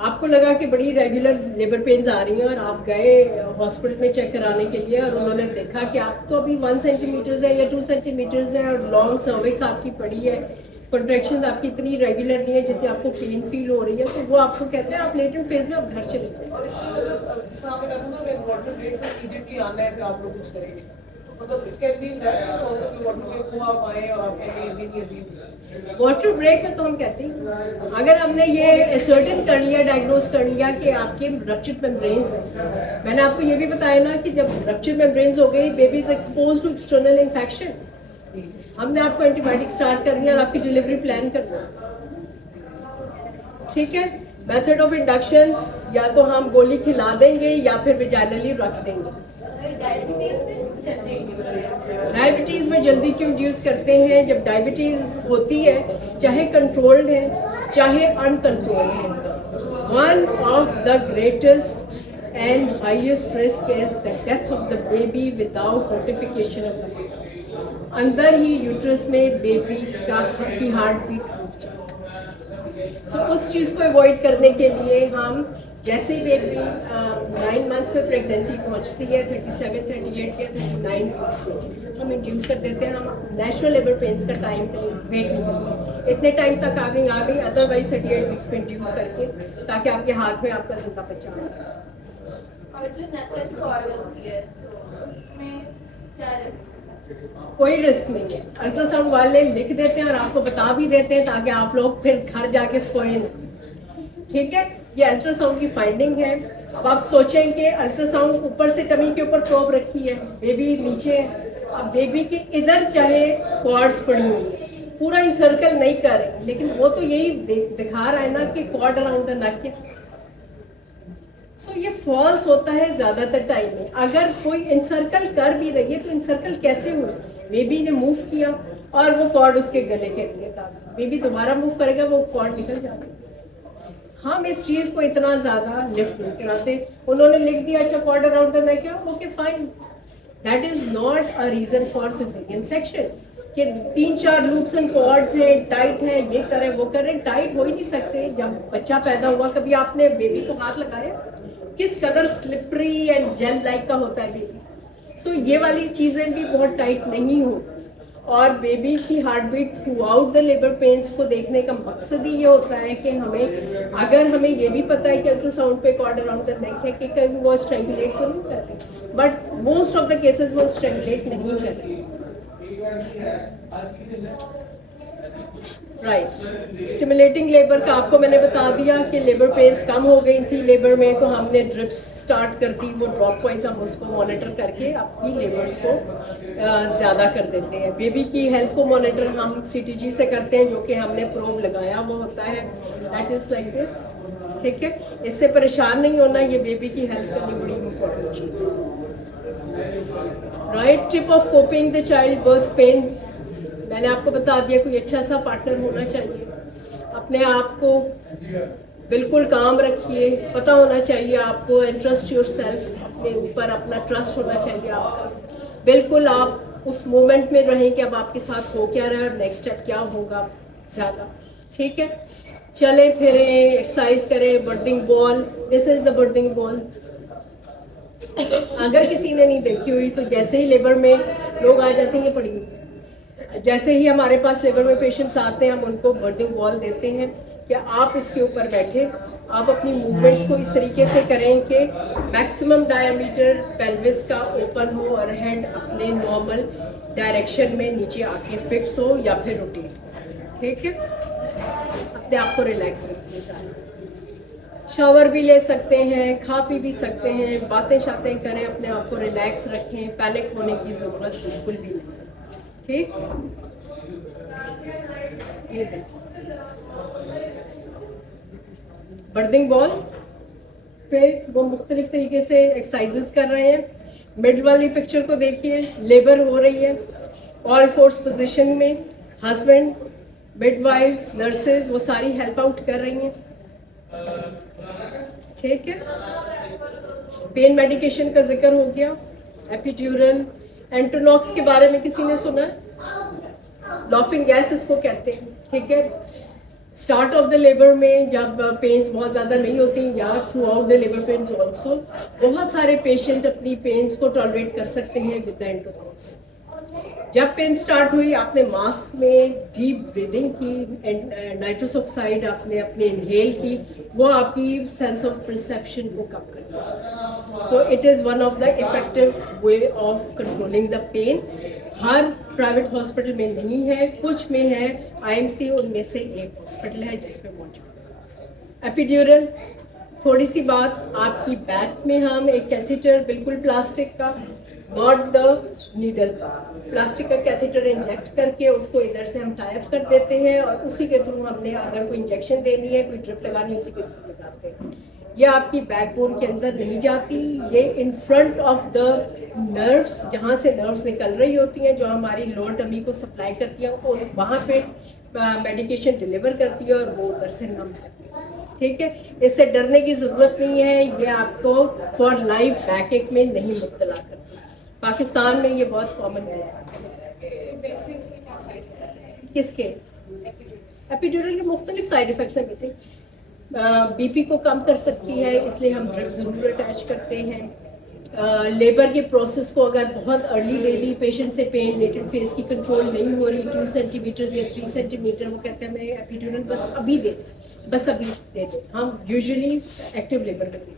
आपको लगा कि बड़ी रेगुलर लेबर पेन्स आ रही हैं और आप गए हॉस्पिटल में चेक कराने के लिए और उन्होंने देखा कि आप तो अभी 1 सेंटीमीटर है या 2 सेंटीमीटर है और लॉन्ग सर्विक्स आपकी पड़ी है, कॉन्ट्रैक्शंस आपकी इतनी रेगुलर नहीं है जितनी आपको पेन फील हो रही है, तो वो आपको कहते हैं आप लेटेंट फेज में आप घर चले जाए। और इसमें मतलब जैसा आपने कहा था ना, मैं वाटर ब्रेक से इमीडिएटली आना है फिर आप लोग कुछ करेंगे, मतलब it can be in that case also कि वाटर ब्रेक को आप आए और आपको अभी वाटर ब्रेक में तो हम कहते हैं अगर हमने ये एसर्टेन कर लिया, डायग्नोज कर लिया कि आपके रप्चर्ड मेम्ब्रेन्स हैं, मैंने आपको ये भी बताया ना कि जब रप्चर्ड मेम्ब्रेन्स हो गई, baby is exposed to external infection, हमने आपको एंटीबायोटिक स्टार्ट कर दिया और आपकी डिलीवरी प्लान कर दिया, ठीक है। मेथड ऑफ इंडक्शंस, या तो हम गोली खिला देंगे या फिर विजाइनली रख देंगे। डायबिटीज में जल्दी क्यों इंड्यूस करते हैं? जब डायबिटीज होती है, चाहे कंट्रोल्ड है चाहे अनकंट्रोल्ड है, one of the greatest and highest risk is the death of the baby without notification of the baby. अंदर ही यूट्रस में बेबी की हार्ट बीट रुक जाए। सो उस चीज़ को अवॉइड करने के लिए हम जैसे ही बेबी 9 मंथ में प्रेगनेंसी पहुंचती है, 37, 38 या 39 वीक्स में हम इंड्यूस कर देते हैं। हम नेचुरल लेबर पेन्स का टाइम वेट नहीं करते, इतने टाइम तक आ गई, अदरवाइज 38 वीक्स में इंड्यूस करके, ताकि आपके हाथ में आपका जिंदा बच्चा हो। और जो नेटल कॉर्ड होती है, तो उसमें क्या रिस्क? कोई रिस्क नहीं है, अल्ट्रासाउंड वाले लिख देते हैं और आपको बता भी देते हैं ताकि आप लोग फिर घर जाके सोएं ना, ठीक है। ये अल्ट्रासाउंड की फाइंडिंग है। अब आप सोचें कि अल्ट्रासाउंड ऊपर से टमी के ऊपर प्रोब रखी है, बेबी नीचे है, अब बेबी के इधर चाहे कॉर्ड्स पड़ी हुई है, पूरा इंसर्कल नहीं कर रही, लेकिन वो तो यही दिखा रहा है ना कि कॉर्ड अराउंड द नेक है। सो ये फॉल्स होता है ज्यादातर टाइम में। अगर कोई इंसर्कल कर भी रही है तो इंसर्कल कैसे हुई? बेबी ने मूव किया और वो कॉर्ड उसके गले के लिए था, बेबी दोबारा मूव करेगा वो कॉर्ड निकल जाएगा। हम इस चीज को इतना ज्यादा लिफ्ट नहीं कराते। उन्होंने लिख दिया अच्छा कॉर्ड अराउंड द नेक है, okay fine, that is not a reason for caesarean section कि 3-4 लूप्स एंड कॉर्ड्स हैं, टाइट है, ये करें वो करें, टाइट हो ही नहीं सकते। जब बच्चा पैदा हुआ, कभी आपने बेबी को हाथ लगाया? किस कदर स्लिपरी एंड जेल लाइक का होता है बेबी। सो ये वाली चीजें भी बहुत टाइट नहीं हो। और बेबी की heartbeat throughout the labour pains को देखने का मकसद ही ये होता है कि अगर हमें ये भी पता है कि अल्ट्रासाउंड पे कॉर्ड अराउंड द नेक है कि कहीं वो स्ट्रैंगुलेट तो नहीं कर रही, but most of the cases वो स्ट्रैंगुलेट नहीं कर रही। राइट, स्टिमुलेटिंग लेबर का आपको मैंने बता दिया कि लेबर पेन्स कम हो गई थी लेबर में, तो हमने ड्रिप्स स्टार्ट कर दी। वो ड्रॉप वाइज हम उसको मॉनिटर करके आपकी लेबर्स को ज़्यादा कर देते हैं। बेबी की हेल्थ को मॉनिटर हम CTG से करते हैं, जो कि हमने प्रोब लगाया वो होता है, दैट इज़ लाइक दिस। ठीक है, इससे परेशान नहीं होना, ये बेबी की हेल्थ के लिए बड़ी इंपॉर्टेंट चीज़ है। Right tip of coping the childbirth pain, मैंने आपको बता दिया, कोई अच्छा सा पार्टनर होना चाहिए। अपने आप को बिल्कुल काम रखिए, पता होना चाहिए आपको, इंटरेस्ट योर सेल्फ, अपने ऊपर अपना ट्रस्ट होना चाहिए आपका। बिल्कुल आप उस मोमेंट में रहें कि अब आपके साथ हो क्या रहा है और नेक्स्ट स्टेप क्या होगा ज़्यादा। ठीक है, चले फिरें, एक्सरसाइज करें। Birthing ball, this is the birthing ball. अगर किसी ने नहीं देखी हुई तो जैसे ही लेबर में लोग आ जाते हैं, ये पड़ी हुई, जैसे ही हमारे पास लेबर में पेशेंट्स आते हैं हम उनको बर्डिंग बॉल देते हैं कि आप इसके ऊपर बैठे, आप अपनी मूवमेंट्स को इस तरीके से करें कि मैक्सिमम डायमीटर पेल्विस का ओपन हो और हेड अपने नॉर्मल डायरेक्शन में नीचे आके फिक्स हो या फिर रोटेट। ठीक है, अपने आप को रिलैक्स रखिए। शावर भी ले सकते हैं, खा पी भी सकते हैं, बातें शातें करें, अपने आप को रिलैक्स रखें, पैनिक होने की ज़रूरत बिल्कुल भी नहीं। ठीक, ये बर्डिंग बॉल पे वो मुख्तलिफ तरीके से एक्सरसाइजेस कर रहे हैं। मिड वाली पिक्चर को देखिए, लेबर हो रही है ऑल फोर्स पोजीशन में, हस्बैंड, मिडवाइफ्स, नर्सेज वो सारी हेल्प आउट कर रही हैं। ठीक है, पेन मेडिकेशन का जिक्र हो गया, एपिड्यूरल, एंटोनॉक्स के बारे में किसी ने सुना? लॉफिंग गैस इसको कहते हैं। ठीक है, स्टार्ट ऑफ द लेबर में जब पेन्स बहुत ज़्यादा नहीं होती या through out the labour pens also, बहुत सारे पेशेंट अपनी पेन्स को टॉलरेट कर सकते हैं विद द एंटोनॉक्स। जब पेन स्टार्ट हुई आपने मास्क में डीप ब्रीदिंग की, नाइट्रस ऑक्साइड आपने अपने इनहेल की, वो आपकी सेंस ऑफ परसेप्शन को कम कर दिया। So it is one of the effective way of controlling the pain. हर प्राइवेट हॉस्पिटल में नहीं है, कुछ में है, IMC उनमें से एक हॉस्पिटल है जिसमें मौजूद। एपिड्यूरल, थोड़ी सी बात, आपकी बैक में हम एक कैथेटर बिल्कुल प्लास्टिक का, नॉट द नीडल का, प्लास्टिक का कैथेटर इंजेक्ट करके उसको इधर से हम टाई अप कर देते हैं और उसी के थ्रू हमने अगर कोई इंजेक्शन देनी है, कोई ड्रिप लगानी है, उसी के थ्रू लगाते हैं। ये आपकी बैकबोन के अंदर नहीं जाती, ये in front of the nerves, जहाँ से नर्व्स निकल रही होती हैं, जो हमारी लोअर टमी को सप्लाई करती है, वो वहाँ पे मेडिकेशन डिलीवर करती है और वो उधर से नम करती है। ठीक है, इससे डरने की ज़रूरत नहीं है, ये आपको फॉर लाइफ बैकएक में नहीं मुब्तला करती। पाकिस्तान में ये बहुत कॉमन है। किसके? एपिड्यूरल के मुख्तलिफ साइड इफ़ेक्ट्स हैं बेटे। BP को कम कर सकती है, इसलिए हम ड्रिप ज़रूर अटैच करते हैं। लेबर के प्रोसेस को अगर बहुत अर्ली दे दी, पेशेंट से पेन लेटेंट फेज की कंट्रोल नहीं हो रही, 2 सेंटीमीटर या 3 सेंटीमीटर, वो कहते हैं मैं एपिड्यूरल बस अभी दे दे। हम यूजुअली एक्टिव लेबर में देते हैं।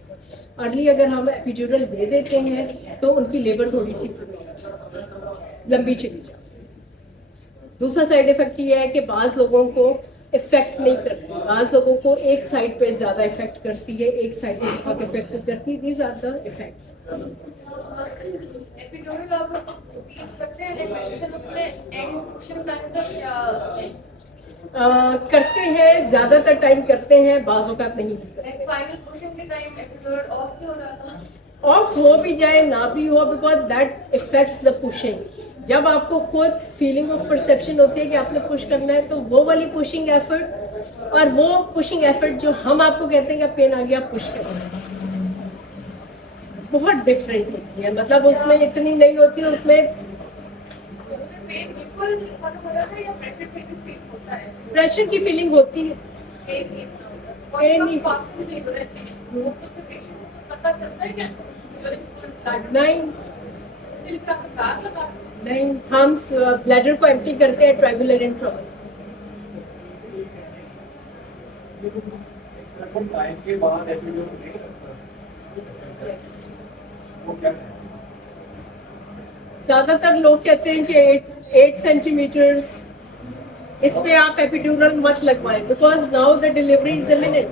अर्ली अगर हम एपिड्यूरल दे देते हैं तो उनकी लेबर थोड़ी सी लंबी चली जाए। दूसरा साइड इफेक्ट ये है कि बाज़ लोगों को इफेक्ट नहीं करती, बाज़ लोगों को एक साइड पे ज़्यादा इफेक्ट करती है, एक साइड पे बहुत इफेक्ट करती है। These are the effects. Epidural आप रिपीट करते हैं, लेकिन मेडिसिन उसमें एंड पोर्शन का अंदर क्या करते हैं, ज़्यादातर टाइम करते हैं, बाज़ों का नहीं। फाइनल पोर्शन के टाइम एपिड्यूरल ऑफ क्यों हो रहा था? ऑफ हो भी जाए ना भी हो, because that effects the pushing. जब आपको खुद फीलिंग ऑफ परसेप्शन होती है कि आपने पुश करना है, तो वो वाली पुशिंग एफर्ट और वो पुशिंग एफर्ट जो हम आपको कहते हैं कि पेन आ गया पुश करें, बहुत डिफरेंट होती है। मतलब उसमें इतनी नहीं होती, उसमें पेन बिल्कुल खत्म हो जाता है या प्रेशर फील होता है? प्रेशर की फीलिंग होती है। पेन नहीं होता, पेन नहीं। फास्टिंग नहीं हो रहा है, वो तो पेशेंट को पता चलता है क्या नहीं इसके लिए फिर आप बैग लगाते हैं? नहीं, हम ब्लैडर को एम्प्टी करते हैं ट्राइबुलर इंट्रावल। के बाद एपिड्यूरल नहीं लगता। Yes. वो क्या है? ज़्यादातर लोग कहते हैं कि 8 सेंटीमीटर्स इस पे आप एपिड्यूरल मत लगवाएं because now the delivery is imminent,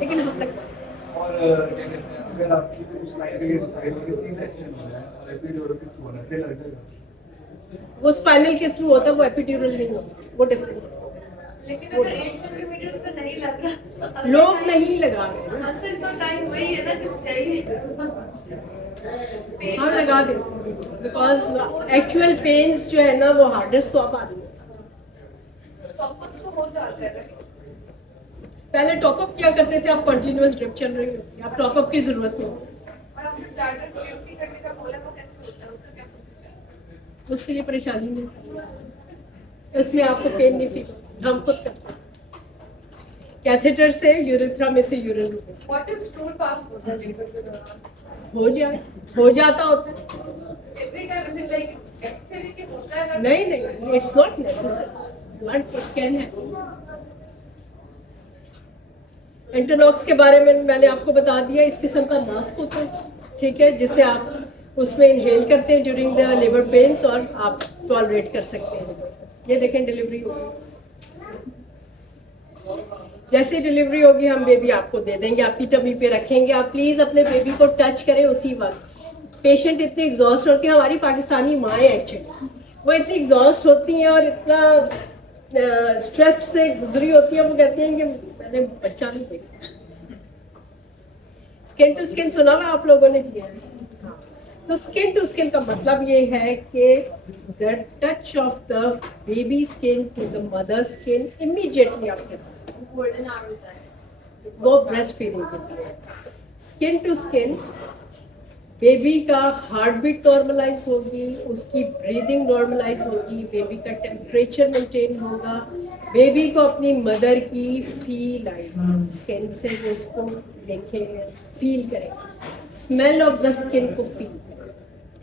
लेकिन हम लगवाएं। और क्या कहते हैं, अगर आपकी उस लाइन पे डिसाइड हो सी सेक्शन होना है और एपिड्यूरल के थ्रू होना है, फिर लग जाएगा। वो स्पाइनल के थ्रू होता है, वो एपिड्यूरल नहीं होता, वो डिफरेंट। लेकिन अगर 8 सेंटीमीटर पे नहीं लग रहा तो असल लोग टाइम- नहीं लगा रहे हैं, असल तो टाइम वही है ना जब चाहिए। पेन हम लगा देते बिकॉज एक्चुअल पेन्स जो है ना वो हार्डेस्ट तो आप आदमी टॉपअप तो हो जाता है right? पहले टॉपअप किया करते थे, आप कंटिन्यूअस ड्रिप चल रही होती है, आप टॉपअप की जरूरत नहीं होती। और आपने डाटा ड्यूटी करने का बोला वो कैसे होता है, उसका क्या प्रोसीजर है? उसके लिए परेशानी नहीं, इसमें आपको पेन नहीं फील, हम खुद करते हैं। कैथेटर से यूरेथ्रा में से urine remove What is stool pass होता है labor के दौरान? हो जाता होता है। Every time is it like necessary कि होता है? नहीं नहीं, it's not necessary, but it can happen. Interlocks के बारे में मैंने आपको बता दिया, इस किस्म का मास्क होता है, ठीक है, जिससे आप उसमें इनहेल करते हैं ड्यूरिंग द लेबर पेन्स और आप टॉलरेट कर सकते हैं। ये देखें डिलीवरी होगी, जैसे डिलीवरी होगी हम बेबी आपको दे देंगे, आपकी टमी पे रखेंगे। आप प्लीज अपने बेबी को टच करें उसी वक्त। पेशेंट इतनी एग्जॉस्ट होती है, हमारी पाकिस्तानी माएँ एक्चुअली वो इतनी एग्जॉस्ट होती हैं और इतना स्ट्रेस से गुजरी होती है, वो कहती हैं कि मैंने बच्चा नहीं देखा। स्किन टू स्किन सुना हुआ आप लोगों ने? तो स्किन टू स्किन का मतलब ये है कि the touch of the baby skin to the mother skin immediately after golden hour होता है। वो ब्रेस्ट फीडिंग के लिए। स्किन टू स्किन बेबी का हार्ट बीट नॉर्मलाइज होगी, उसकी ब्रीदिंग नॉर्मलाइज होगी, बेबी का टेम्परेचर मेंटेन होगा, बेबी को अपनी मदर की फील आएगी, स्किन से वो उसको देखेंगे, फील करेंगे, स्मेल ऑफ द स्किन को फील करेंगे,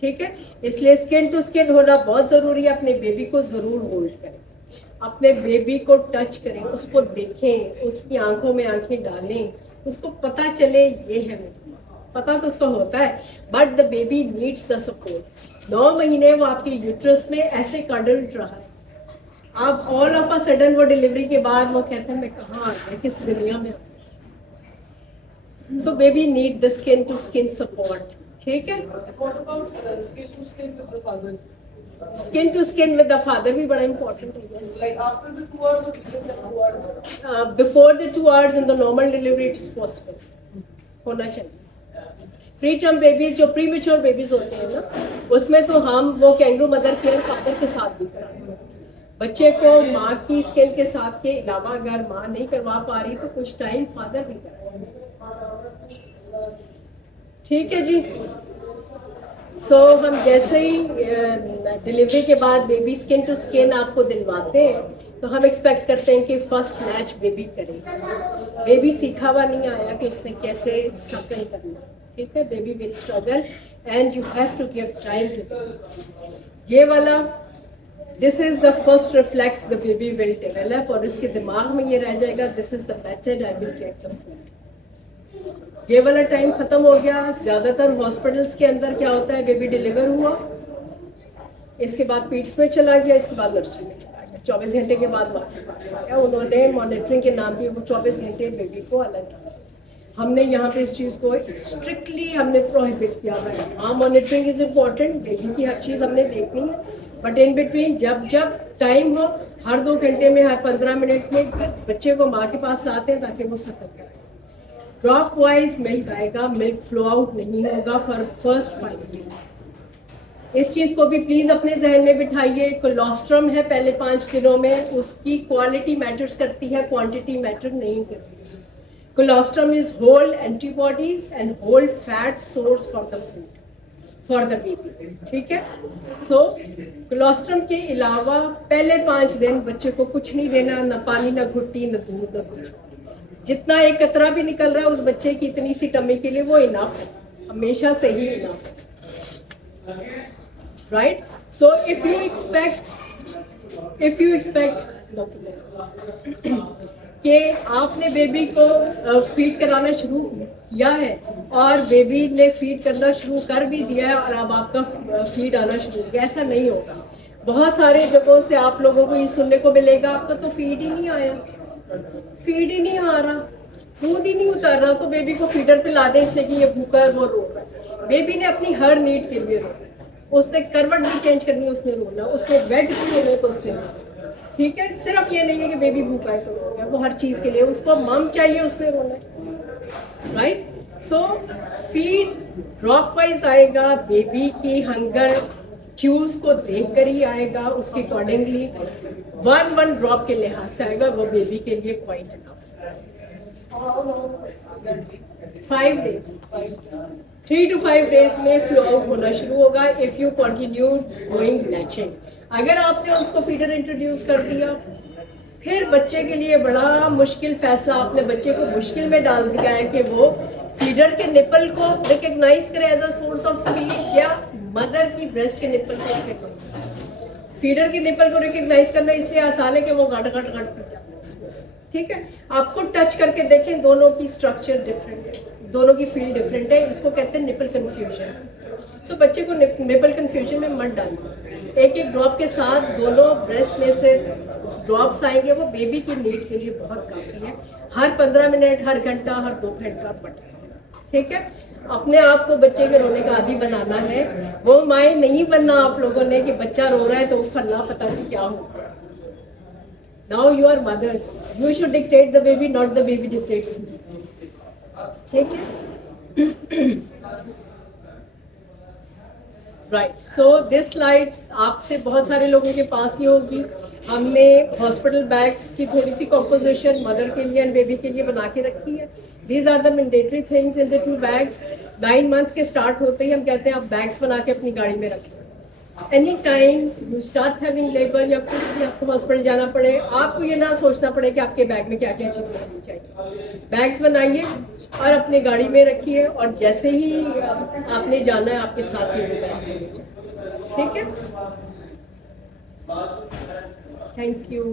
ठीक है। इसलिए स्किन टू स्किन होना बहुत ज़रूरी है। अपने बेबी को ज़रूर होल्ड करें, अपने बेबी को टच करें, उसको देखें, उसकी आंखों में आंखें डालें, उसको पता चले ये है मेरी माँ। पता तो उसको होता है, but the baby needs the support. 9 महीने वो आपके यूट्रस में ऐसे कडल रहा है, आप ऑल ऑफ अ सडन वो डिलीवरी के बाद वो कहते हैं मैं कहाँ आ गया, किस दुनिया में। So baby need the skin to skin support, ठीक है। What about skin to skin with the father? Skin to skin with the father भी बड़ा इंपॉर्टेंट है। Like after the 2 hours or within the 2 hours? Before the 2 hours in the normal delivery it is possible, होना चाहिए। Pre term babies जो pre mature babies होते हैं ना, उसमें तो हम वो कैंगरू मदर केयर फादर के साथ भी कराते हैं। बच्चे को माँ की स्किन के साथ के अलावा अगर माँ नहीं करवा पा रही तो कुछ टाइम फादर भी कराए, ठीक है जी। सो हम जैसे ही डिलीवरी के बाद बेबी स्किन टू स्किन आपको दिलवाते हैं तो हम एक्सपेक्ट करते हैं कि फर्स्ट लैच बेबी करे। बेबी सीखा हुआ नहीं आया कि उसने कैसे सकल करना, ठीक है। Baby will struggle and you have to give time to ये वाला, this is the first reflex the baby will develop, और उसके दिमाग में ये रह जाएगा this is the method I will get the food. ये वाला टाइम खत्म हो गया। ज्यादातर हॉस्पिटल्स के अंदर क्या होता है, बेबी डिलीवर हुआ, इसके बाद पीट्स में चला गया, इसके बाद नर्सरी में चला गया, 24 घंटे के बाद माँ के पास आया। उन्होंने मॉनिटरिंग के नाम पे वो 24 घंटे बेबी को अलग रखा। हमने यहाँ पे इस चीज़ को स्ट्रिक्टली हमने प्रोहिबिट किया हुआ है। हाँ, मॉनिटरिंग इज इम्पॉर्टेंट, बेबी की हर चीज़ हमने देखनी है, बट इन बिटवीन जब जब टाइम हो, हर 2 घंटे में, हर 15 मिनट में बच्चे को माँ के पास लाते हैं ताकि वो सकल करे। ड्रॉप वाइज मिल्क आएगा, मिल्क फ्लो आउट नहीं होगा फॉर फर्स्ट 5 डेज। इस चीज़ को भी प्लीज़ अपने जहन में बिठाइए। कोलोस्ट्रम है पहले 5 दिनों में, उसकी क्वालिटी मैटर्स करती है, क्वांटिटी मैटर नहीं करती। Colostrum is whole antibodies and whole fat source for the food for the baby, ठीक है। सो कोलोस्ट्रम के अलावा पहले 5 दिन बच्चे को कुछ नहीं देना, ना पानी, ना घुट्टी, ना दूध, ना कुछ। जितना एक कतरा भी निकल रहा है उस बच्चे की इतनी सी टमी के लिए वो इनफ है, हमेशा से ही इनफ है, right. So if you expect कि आपने बेबी को फीड कराना शुरू किया है और बेबी ने फीड करना शुरू कर भी दिया है और अब आपका फीड आना शुरू हो गया, ऐसा नहीं होगा। बहुत सारे जगहों से आप लोगों को ये सुनने को मिलेगा, आपका तो फीड ही नहीं आया, फीड ही नहीं आ रहा, दूध ही नहीं उतर रहा, तो बेबी को फीडर पे ला दे इसलिए कि ये भूखा है, वो रो रहा है। बेबी ने अपनी हर नीड के लिए रोना है, उसने करवट भी चेंज करनी है उसने रोना, उसने बेड भी लेना है तो उसने रोना। ठीक है, सिर्फ ये नहीं है कि बेबी भूखा है तो रोना, वो हर चीज के लिए, उसको मम चाहिए उसने रोना है, राइट। सो फीड ड्रॉप वाइज आएगा, बेबी की हंगर क्यूज को देख कर ही आएगा, उसके अकॉर्डिंगली 1 ड्रॉप के लिहाज से आएगा, वो बेबी के लिए quite enough. How long will that be? 5 days, 3 to 5 days में फ्लो आउट होना शुरू होगा if you continue doing latching. अगर आपने उसको फीडर इंट्रोड्यूस कर दिया, फिर बच्चे के लिए बड़ा मुश्किल फैसला, आपने बच्चे को मुश्किल में डाल दिया है कि वो फीडर के निपल को रिकग्नाइज करे as a source of feed या मदर की ब्रेस्ट के निपल को रिकग्नाइज। फीडर के निपल को रिकग्नाइज करना इसलिए आसान है कि वो घट घट घट पी जाता है उसमें से। ठीक है, आप खुद टच करके देखें, दोनों की स्ट्रक्चर डिफरेंट है, दोनों की फील डिफरेंट है, इसको कहते हैं निपल कंफ्यूजन। सो बच्चे को निपल कंफ्यूजन में मत डालिए। एक एक ड्रॉप के साथ दोनों ब्रेस्ट में से ड्रॉप्स आएंगे, वो बेबी की नीड के लिए बहुत काफ़ी है। हर 15 मिनट, हर घंटा, हर 2 घंटा बटे। ठीक है, अपने आप को बच्चे के रोने का आदी बनाना है, वो माए नहीं बनना आप लोगों ने कि बच्चा रो रहा है तो फल्ला पता नहीं क्या होगा। Now you are mothers, you should dictate the baby, not the baby dictates you. ठीक है, राइट। सो दिस स्लाइड्स आपसे बहुत सारे लोगों के पास ही होगी। हमने हॉस्पिटल बैग्स की थोड़ी सी कॉम्पोजिशन मदर के लिए एंड बेबी के लिए बना के रखी है। These are the mandatory things in the 2 bags. 9 month के स्टार्ट होते ही हम कहते हैं आप बैग्स बना के अपनी गाड़ी में रखें। Any time you start having labour या कुछ भी आपको हॉस्पिटल जाना पड़े, आपको ये ना सोचना पड़े कि आपके बैग में क्या क्या चीज़ें होनी चाहिए। बैग्स बनाइए और अपनी गाड़ी में रखिए, और जैसे ही आपने जाना है आपके साथ ही बैग्स होने चाहिए। ठीक है, थैंक यू।